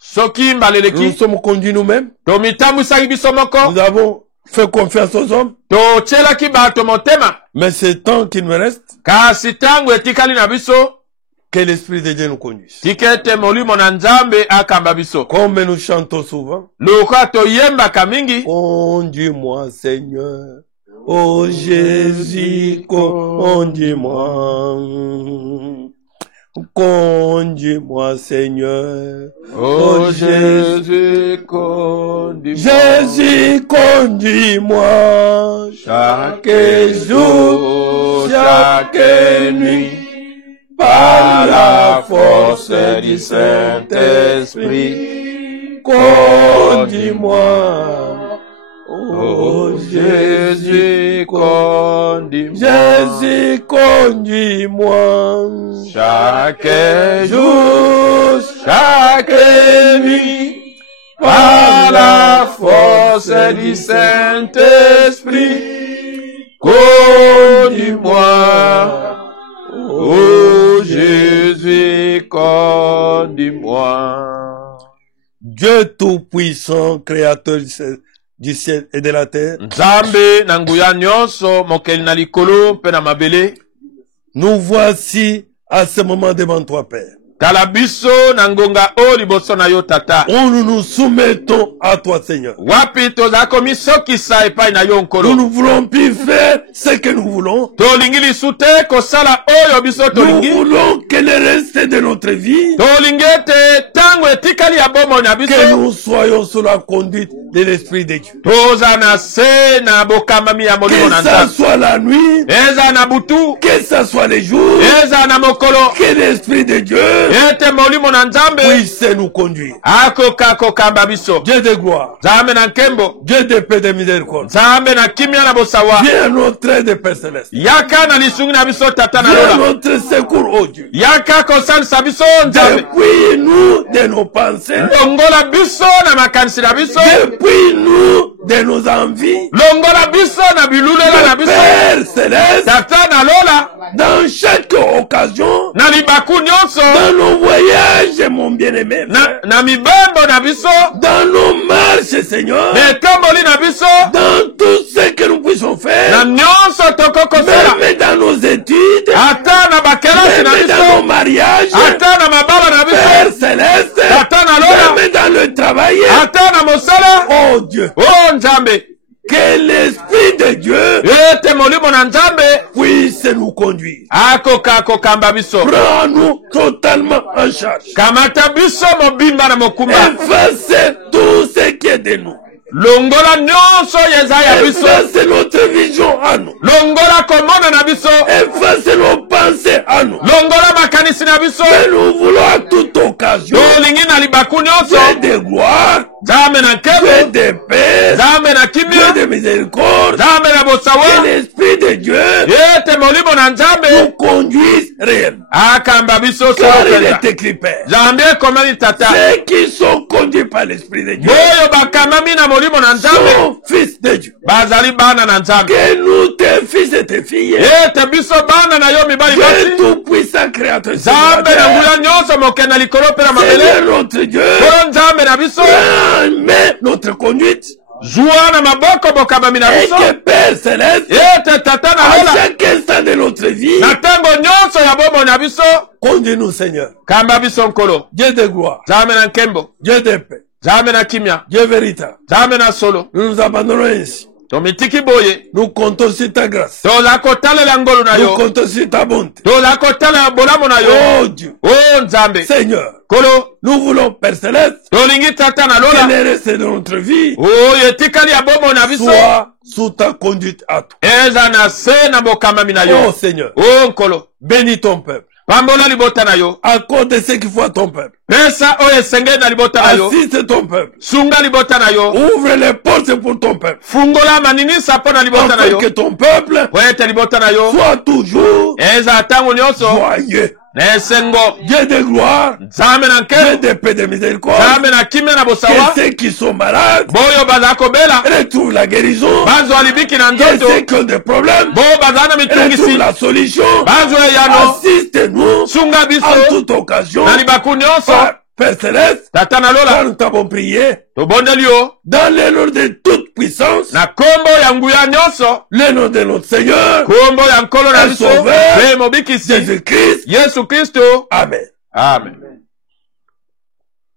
Soki nous mbaleleki. sommes conduits nous-mêmes, Tomitambwisaki biso moko. nous avons fait confiance aux hommes, Totielaki bato motema. mais c'est temps qu'il me reste Kasi tango etikali na biso. que l'Esprit de Dieu nous conduise. Tikete molimo na Nzambe akamba biso. Comme nous chantons souvent, Loka toyembaka mingi. conduis-moi, Seigneur. Oh Jésus, conduis-moi. Conduis-moi, Seigneur. Oh Jésus, conduis-moi. Jésus, conduis-moi. Chaque jour, chaque nuit, par la force du Saint-Esprit, conduis-moi. Oh Jésus, conduis-moi. Jésus, conduis-moi. Chaque Jour, chaque nuit, par la force du Saint-Esprit, conduis-moi. Oh Jésus, conduis-moi. Dieu Tout-Puissant, Créateur du ciel et de la terre. Nzambe na nguya nyonso mokeli na likolo mpe na mabele. Nous voici à ce moment devant toi, Père. Tala biso na ngonga o liboso na yo tata. Où nous nous soumettons à toi, Seigneur. Wapi tozala komi sokisa epai na yo nkolo. Nous ne voulons plus faire ce que nous voulons. Tolingi lisu te kosala oyo biso Nous tolingi. voulons que le reste de notre vie, Tolingi ete tango etikali ya bomoi na biso. que nous soyons sous la conduite de l'Esprit de Dieu. Toza na se na bokamami ya molimo na Que ça Nzambe. soit la nuit, Eza na butu. que ça soit les jours, Eza na mokolo. que l'Esprit de Dieu Ete molimo na Nzambe. puisse nous conduire. Akoka kokamba biso. Dieu de gloire, Nzambe na nkembo. Dieu de paix et de miséricorde, Nzambe na kimia na bosawa. viens à notre aide, Père Céleste. Yaka na lisungi na biso tata na Viens à lola. notre secours, oh Dieu. Yaka kosalisa biso Nzambe. Depuis nous de nos pensées, Longola biso na makanisi na biso. depuis nous de nos envies, Longola biso na bilulela na biso. Père Céleste, Tata na lola. dans chaque occasion, Na libaku nyonso. dans nos voyages, mon bien-aimé, Na mibembo na biso. dans nos marches, Seigneur, Metomboli na biso. dans tout ce que nous puissions Na faire, nyonso tokokosala. même dans nos études, Ata na bakelasi na même dans biso. nos mariages, Ata na mabala na Père biso. Céleste, Tata na lola. même dans le travail, Ata na mosala. oh Dieu, Oh Nzambe. que l'Esprit de Dieu Ete molimo na Nzambe. puisse nous conduire. Akoka kokamba biso. Prends-nous totalement en charge. Kamata biso mobimba na mokumba. Efface tout ce qui est de nous. Longola nyonso yeza ya biso. Efface notre vision à nous. Longola komona na biso. Efface nos pensées à nous. Longola makanisi na biso. Que nous voulons à toute occasion. Tolingi na libaku nyonso. Dieu de gloire, Nzambe na Dieu nkembo. de paix, Nzambe na Dieu kimia. de miséricorde. Nzambe na Que bosawa. l'Esprit de Dieu Ete molimo na Nzambe. nous conduise réellement. Akamba biso Car solo il penza. est écrit, Père. Nzambe komani tata. Ceux qui sont conduits par l'Esprit de Dieu Boyo bakamami na molimo na Nzambe. sont fils de Dieu. Bazali bana na Nzambe. Que nous, tes fils et tes filles, Ete biso bana na yo mibali Dieu basi. tout-puissant créateur, Nzambe na nguya nyonso mokende na likolo mpe na mabele. Seigneur notre Dieu, Kolo Nzambe na biso. mais notre conduite, Zwa na maboko bokamami na et biso. que Père Céleste, Ete tata na à lola. chaque instant de notre vie, Na tango nyonso ya bomoi na biso. conduis-nous, Seigneur. Kamba biso nkolo. Dieu de gloire, Nzambe na nkembo. Dieu de paix, Nzambe na kimia. Dieu véritable. Nzambe na solo. Nous nous abandonnons ainsi. Tomitiki boye. Nous comptons sur ta grâce. Toza kotalela ngolu na Nous yo. comptons sur ta bonté. Toza kotalela bolamu na yo. Oh Dieu, Oh Nzambe. Seigneur, Kolo. nous voulons, Père Céleste, Tolingi tata na que lola. le reste de notre vie Oh yetikali ya bomoi na biso. soit sous ta conduite à toi. Eza na se na bokamami na Oh yo. Seigneur, Oh nkolo. bénis ton peuple. Pambola libota na yo. Accorde ce qu'il faut à ton peuple. Pesa oyo esengeli na libota na yo. Assiste ton peuple. Sunga libota na yo. Ouvre les portes pour ton peuple. Fungola maninisa mpo na libota na Afin yo. que ton peuple Po ete libota na yo. soit toujours Eza ntango nyonso. joyeux. Na esengo. Dieu de gloire, Nzambe na Dieu nkelo. de paix de miséricorde. Nzambe na kimia na Que bosawa. ceux qui sont malades Boyo bazala kobela. retrouvent la guérison. Bazwa libiki na Que nzoto. ceux qui ont des problèmes Bo bazala na retrouvent mitungisi. la solution. Bazwa eyano. Assiste-nous Sunga en biso. toute occasion. Na libaku nyonso. Père Céleste, Tata na car lola. nous t'avons prié Tobondeli yo. dans le nom de toute puissance, Na kombo ya nguya nyonso. le nom de notre Seigneur, Kombo ya nkolo na Un biso. sauveur. Pe mobikisi. Jésus-Christ. Yesu Kristo. Amen. Amen.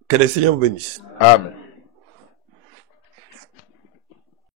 Que le Seigneur vous bénisse. Amen.